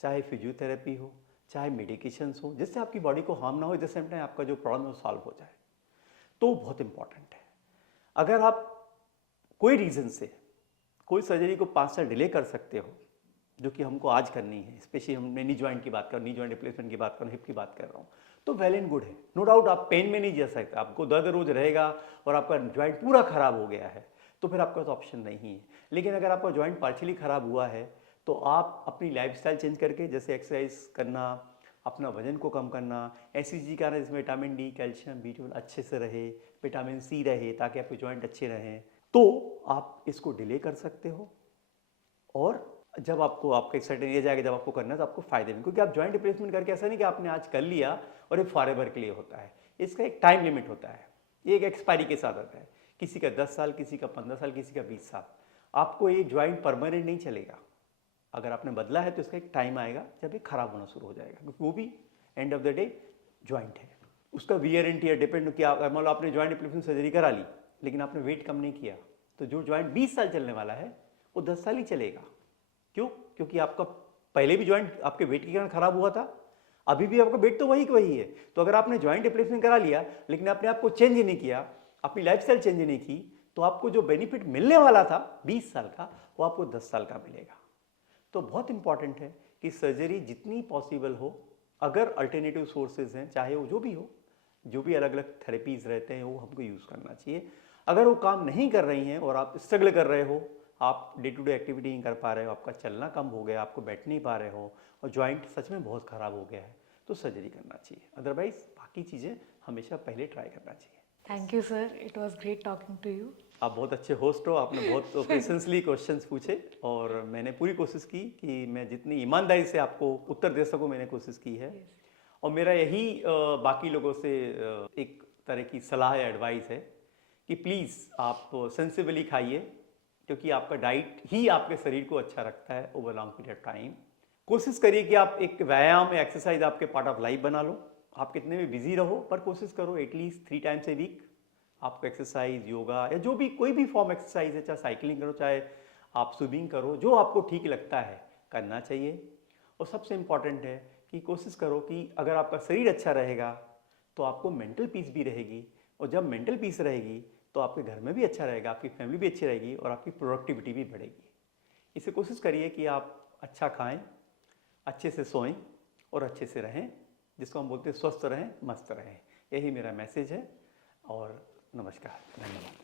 चाहे फिजियोथेरेपी हो, चाहे मेडिकेशंस हो, जिससे आपकी बॉडी को हार्म ना हो, जिससे टाइम आपका जो प्रॉब्लम है वो सॉल्व हो जाए, तो बहुत इंपॉर्टेंट है। अगर आप कोई रीज़न से कोई सर्जरी को 5 साल डिले कर सकते हो, जो कि हमको आज करनी है, स्पेशली हमने नी जॉइंट की बात कर, नी जॉइंट रिप्लेसमेंट की बात कर, हिप की बात कर रहा हूँ, तो वेल एंड गुड है। नो डाउट आप पेन में नहीं जा सकते, आपको दर्द रोज रहेगा और आपका ज्वाइंट पूरा खराब हो गया है, तो फिर आपका तो ऑप्शन नहीं है। लेकिन अगर आपका ज्वाइंट पार्शियली खराब हुआ है, तो आप अपनी लाइफस्टाइल चेंज करके, जैसे एक्सरसाइज करना, अपना वजन को कम करना, ऐसी चीज़ करना जिसमें विटामिन डी, कैल्शियम, B12 अच्छे से रहे, विटामिन C रहे, ताकि आपके ज्वाइंट अच्छे रहें, तो आप इसको डिले कर सकते हो। और जब आपको आपका एक सर्टेन एज आएगा जब आपको करना है, तो आपको फायदे में, क्योंकि आप जॉइंट रिप्लेसमेंट करके ऐसा नहीं कि आपने आज कर लिया और ये फॉरएवर के लिए होता है। इसका एक टाइम लिमिट होता है, ये एक एक्सपायरी के साथ आता है। किसी का 10 साल, किसी का 15 साल, किसी का 20 साल। आपको ये ज्वाइंट परमानेंट नहीं चलेगा। अगर आपने बदला है तो इसका एक टाइम आएगा जब ये खराब होना शुरू हो जाएगा, क्योंकि वो भी end of the day joint है। उसका वियर एंड टियर डिपेंड किया। अगर मान लो आपने ज्वाइंट रिप्लेसमेंट सर्जरी करा ली, लेकिन आपने वेट कम नहीं किया, तो जो ज्वाइंट 20 साल चलने वाला है वो 10 साल ही चलेगा। क्यों? क्योंकि आपका पहले भी ज्वाइंट आपके वेट के कारण खराब हुआ था, अभी भी आपका वेट तो वही का वही है। तो अगर आपने ज्वाइंट रिप्लेसमेंट करा लिया, लेकिन आपने आपको चेंज नहीं किया, अपनी लाइफस्टाइल चेंज नहीं की, तो आपको जो बेनिफिट मिलने वाला था 20 साल का, वो आपको 10 साल का मिलेगा। तो बहुत इंपॉर्टेंट है कि सर्जरी जितनी पॉसिबल हो, अगर अल्टरनेटिव सोर्सेज हैं, चाहे वो जो भी हो, जो भी अलग अलग थेरेपीज रहते हैं, वो हमको यूज़ करना चाहिए। अगर वो काम नहीं कर रही हैं और आप स्ट्रगल कर रहे हो, आप डे टू डे एक्टिविटी नहीं कर पा रहे हो, आपका चलना कम हो गया, आपको बैठ नहीं पा रहे हो और जॉइंट सच में बहुत ख़राब हो गया है, तो सर्जरी करना चाहिए। अदरवाइज बाकी चीज़ें हमेशा पहले ट्राई करना चाहिए। Thank you sir, it was great talking to you. आप बहुत अच्छे होस्ट हो, आपने बहुत पेशेंसली क्वेश्चंस पूछे और मैंने पूरी कोशिश की कि मैं जितनी ईमानदारी से आपको उत्तर दे सकूं, मैंने कोशिश की है। और मेरा यही बाकी लोगों से एक तरह की सलाह या एडवाइस है कि प्लीज़ आप सेंसिबली खाइए, क्योंकि आपका डाइट ही आपके शरीर को अच्छा रखता है ओवर लॉन्ग पीरियड टाइम। कोशिश करिए कि आप एक व्यायाम या एक्सरसाइज आपके पार्ट ऑफ लाइफ बना लो। आप कितने भी बिजी रहो, पर कोशिश करो एटलीस्ट 3 टाइम्स ए वीक आपको एक्सरसाइज, योगा या जो भी कोई भी फॉर्म एक्सरसाइज है, चाहे साइकिलिंग करो, चाहे आप स्विमिंग करो, जो आपको ठीक लगता है करना चाहिए। और सबसे इम्पॉर्टेंट है कि कोशिश करो कि अगर आपका शरीर अच्छा रहेगा तो आपको मेंटल पीस भी रहेगी, और जब मेंटल पीस रहेगी तो आपके घर में भी अच्छा रहेगा, आपकी फैमिली भी अच्छी रहेगी और आपकी प्रोडक्टिविटी भी बढ़ेगी। इसे कोशिश करिए कि आप अच्छा खाएं, अच्छे से सोएं और अच्छे से रहें, जिसको हम बोलते हैं स्वस्थ रहें, मस्त रहें। यही मेरा मैसेज है और नमस्कार, धन्यवाद।